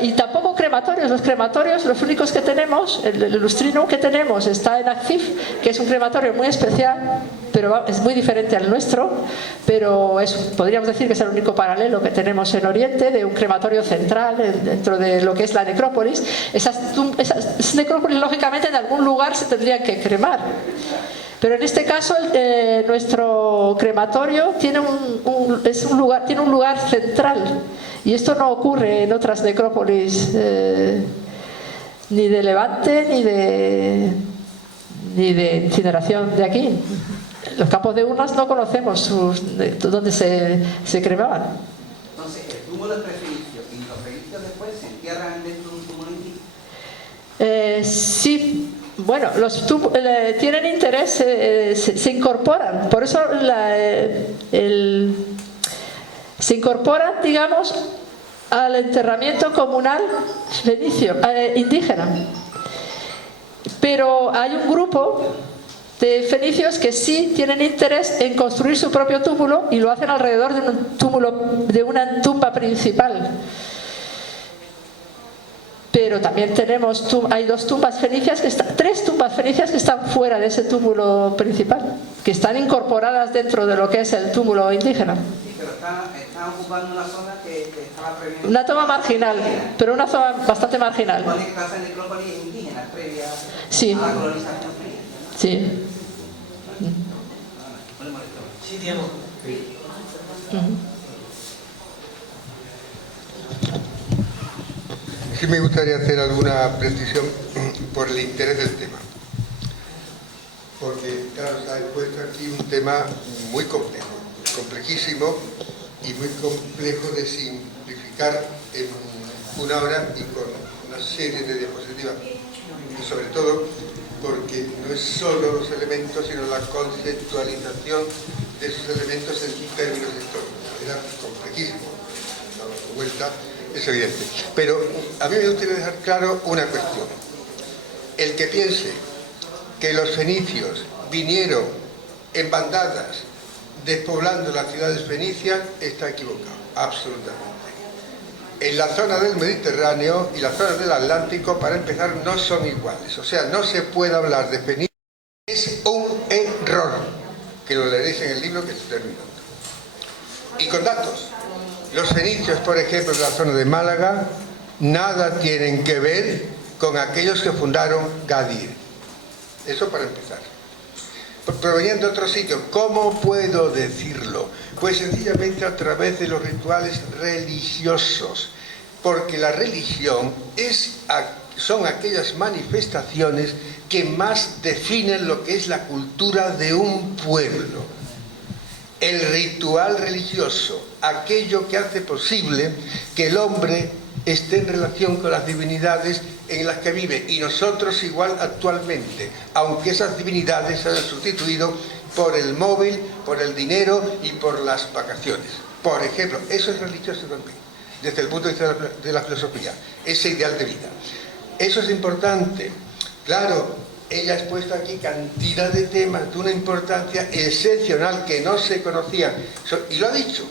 y tampoco crematorios. Los crematorios, los únicos que tenemos, el lustrinum que tenemos está en Acif, que es un crematorio muy especial, pero es muy diferente al nuestro, pero podríamos decir que es el único paralelo que tenemos en Oriente de un crematorio central dentro de lo que es la necrópolis. Esas necrópolis lógicamente en algún lugar se tendrían que cremar, pero en este caso nuestro crematorio tiene un lugar central, y esto no ocurre en otras necrópolis ni de Levante ni de incineración de aquí. Los campos de urnas no conocemos dónde se cremaban. Entonces, el túmulo es prefenicio y los fenicios después se entierran dentro de un túmulo indígena. Sí, bueno, tienen interés, se incorporan, por eso se incorporan, digamos, al enterramiento comunal fenicio, indígena. Pero hay un grupo de fenicios que sí tienen interés en construir su propio túmulo y lo hacen alrededor de una tumba principal. Pero también hay tres tumbas fenicias que están fuera de ese túmulo principal, que están incorporadas dentro de lo que es el túmulo indígena. Sí, pero están ocupando una zona que estaba previamente... Una zona marginal, pero una zona bastante marginal. Supone que casa en necrópolis indígena previa Sí. a la colonización fría, ¿no? Sí. Sí, Diego. Sí me gustaría hacer alguna precisión por el interés del tema. Porque, claro, se ha expuesto aquí un tema muy complejo, complejísimo y muy complejo de simplificar en una hora y con una serie de diapositivas. Y sobre todo porque no es solo los elementos, sino la conceptualización de esos elementos en términos históricos. Era complejísimo. vuelta, es evidente. Pero a mí me gustaría dejar claro una cuestión. El que piense que los fenicios vinieron en bandadas despoblando las ciudades fenicias está equivocado, absolutamente. En la zona del Mediterráneo y la zona del Atlántico, para empezar, no son iguales. O sea, no se puede hablar de fenicios. Es un error, que lo leeréis en el libro que estoy terminando. Y con datos. Los fenicios, por ejemplo, de la zona de Málaga, nada tienen que ver con aquellos que fundaron Gadir. Eso para empezar. Provenían de otros sitios. ¿Cómo puedo decirlo? Pues sencillamente a través de los rituales religiosos. Porque la religión son aquellas manifestaciones que más definen lo que es la cultura de un pueblo. El ritual religioso, aquello que hace posible que el hombre esté en relación con las divinidades en las que vive, y nosotros igual actualmente, aunque esas divinidades se han sustituido por el móvil, por el dinero y por las vacaciones. Por ejemplo, eso es religioso también, desde el punto de vista de la filosofía, ese ideal de vida. Eso es importante. Claro, ella ha expuesto aquí cantidad de temas de una importancia excepcional que no se conocían, y lo ha dicho,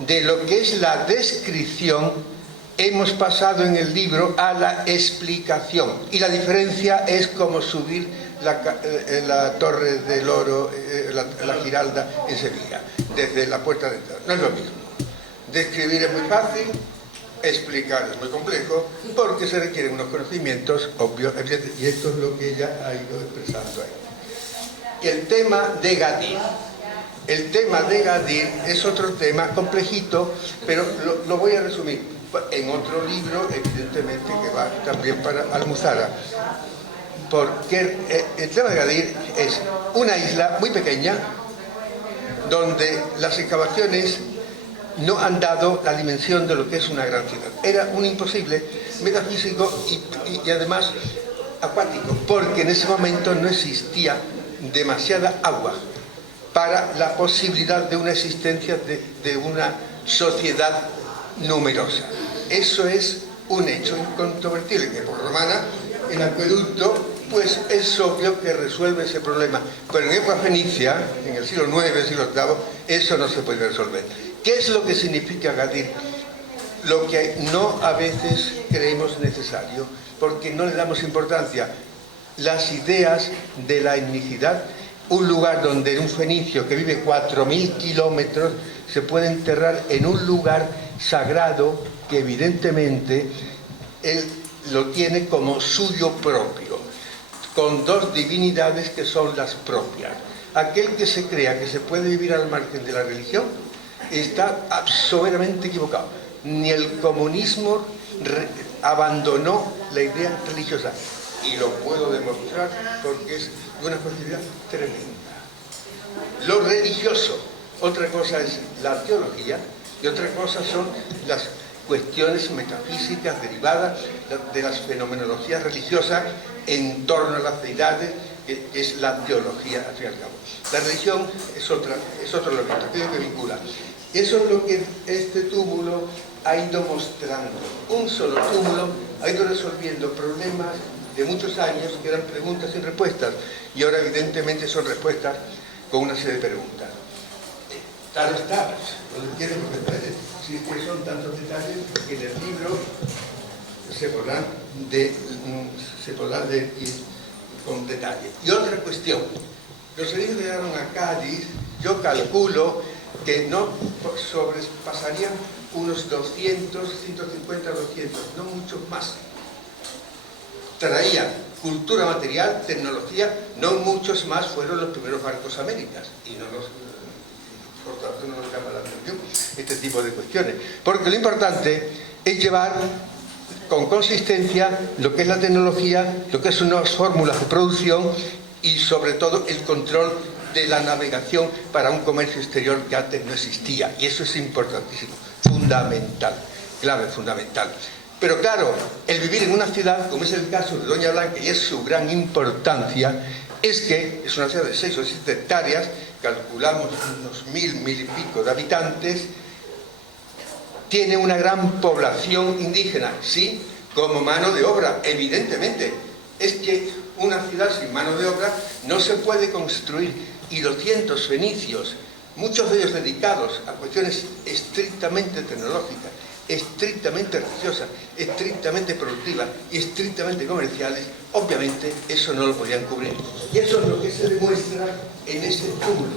de lo que es la descripción. Hemos pasado en el libro a la explicación, y la diferencia es como subir la Torre del Oro, la Giralda en Sevilla, desde la puerta de entrada. No es lo mismo. Describir es muy fácil, explicar es muy complejo, porque se requieren unos conocimientos obvios, evidentes, y esto es lo que ella ha ido expresando ahí. Y el tema de Gadir. El tema de Gadir es otro tema complejito, pero lo voy a resumir. En otro libro, evidentemente, que va también para Almuzara, porque el tema de Gadir es una isla muy pequeña donde las excavaciones no han dado la dimensión de lo que es una gran ciudad. Era un imposible metafísico y además acuático, porque en ese momento no existía demasiada agua para la posibilidad de una existencia de una sociedad numerosa. Eso es un hecho incontrovertible, que por romana, el acueducto, pues es obvio que resuelve ese problema. Pero en época fenicia, en el siglo IX, siglo VIII, eso no se puede resolver. ¿Qué es lo que significa Gadir? Lo que no a veces creemos necesario, porque no le damos importancia. Las ideas de la etnicidad, un lugar donde un fenicio que vive 4.000 kilómetros se puede enterrar en un lugar sagrado que evidentemente él lo tiene como suyo propio, con dos divinidades que son las propias. Aquel que se crea que se puede vivir al margen de la religión está soberanamente equivocado. Ni el comunismo abandonó la idea religiosa, y lo puedo demostrar porque es de una facilidad tremenda. Lo religioso, otra cosa es la teología y otra cosa son las cuestiones metafísicas derivadas de las fenomenologías religiosas en torno a las deidades, que es la teología al fin y al cabo. La religión es otro elemento, aquello que vincula. Eso es lo que este túmulo ha ido mostrando. Un solo túmulo ha ido resolviendo problemas de muchos años que eran preguntas sin respuestas, y ahora evidentemente son respuestas con una serie de preguntas. Claro está, no entienden por qué puede. Si es que son tantos detalles que en el libro se podrán leer con detalle. Y otra cuestión, los heridos que llegaron a Cádiz, yo calculo que no sobrepasarían unos 200, 150, 200, no muchos más. Traían cultura material, tecnología, no muchos más fueron los primeros barcos Américas, y por tanto no nos llama la atención este tipo de cuestiones, porque lo importante es llevar con consistencia lo que es la tecnología, lo que son unas fórmulas de producción y sobre todo el control de la navegación para un comercio exterior que antes no existía, y eso es importantísimo, fundamental, clave, fundamental. Pero claro, el vivir en una ciudad, como es el caso de Doña Blanca, y es su gran importancia, es que es una ciudad de 6 o 7 hectáreas, calculamos unos 1000 y pico de habitantes, tiene una gran población indígena, sí, como mano de obra, evidentemente. Es que una ciudad sin mano de obra no se puede construir, y los cientos fenicios, muchos de ellos dedicados a cuestiones estrictamente tecnológicas, estrictamente religiosas, estrictamente productivas y estrictamente comerciales, obviamente eso no lo podían cubrir. Y eso es lo que se demuestra en ese túmulo,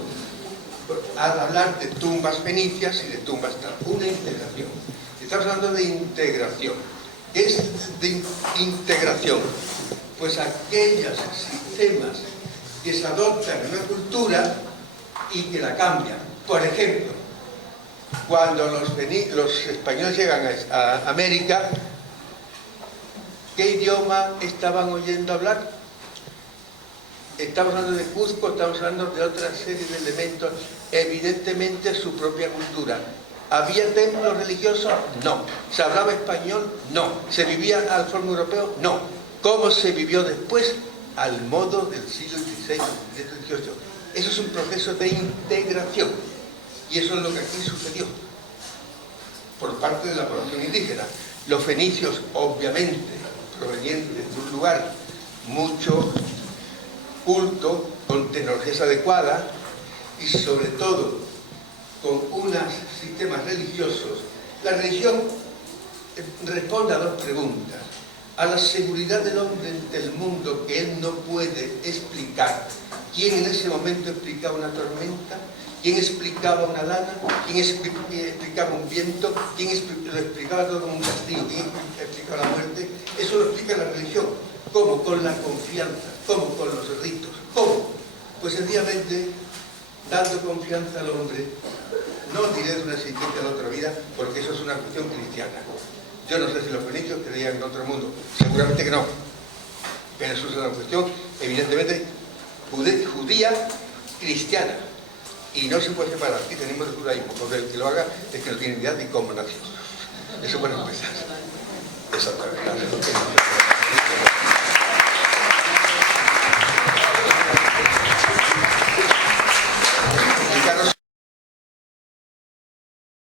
al hablar de tumbas fenicias y de tumbas tal. Una integración. Estamos hablando de integración. ¿Qué es de integración? Pues aquellos sistemas que se adoptan en una cultura y que la cambian. Por ejemplo, cuando los españoles llegan a América, ¿qué idioma estaban oyendo hablar? Estamos hablando de Cuzco, estamos hablando de otra serie de elementos, evidentemente su propia cultura. ¿Había templos religiosos? No. ¿Se hablaba español? No. ¿Se vivía al forma europeo? No. ¿Cómo se vivió después? Al modo del siglo XVI, XVIII. Eso es un proceso de integración. Y eso es lo que aquí sucedió por parte de la población indígena. Los fenicios, obviamente, provenientes de un lugar mucho culto, con tecnologías adecuadas y sobre todo con unos sistemas religiosos. La religión responde a dos preguntas: a la seguridad del hombre ante el mundo que él no puede explicar. ¿Quién en ese momento explicaba una tormenta? ¿Quién explicaba una lana? ¿Quién explicaba un viento? ¿Quién lo explicaba todo como un castigo? ¿Quién explicaba la muerte? Eso lo explica la religión. ¿Cómo? Con la confianza. ¿Cómo? Con los ritos. ¿Cómo? Pues sencillamente dando confianza al hombre. No diré de una existencia en otra vida, porque eso es una cuestión cristiana. Yo no sé si los fenicios creían en otro mundo, seguramente que no. Pero eso es una cuestión, evidentemente, judía, cristiana. Y no se puede separar. Aquí tenemos el judaísmo, porque el que lo haga es que no tiene idea de cómo nació. Eso puede empezar. Exactamente.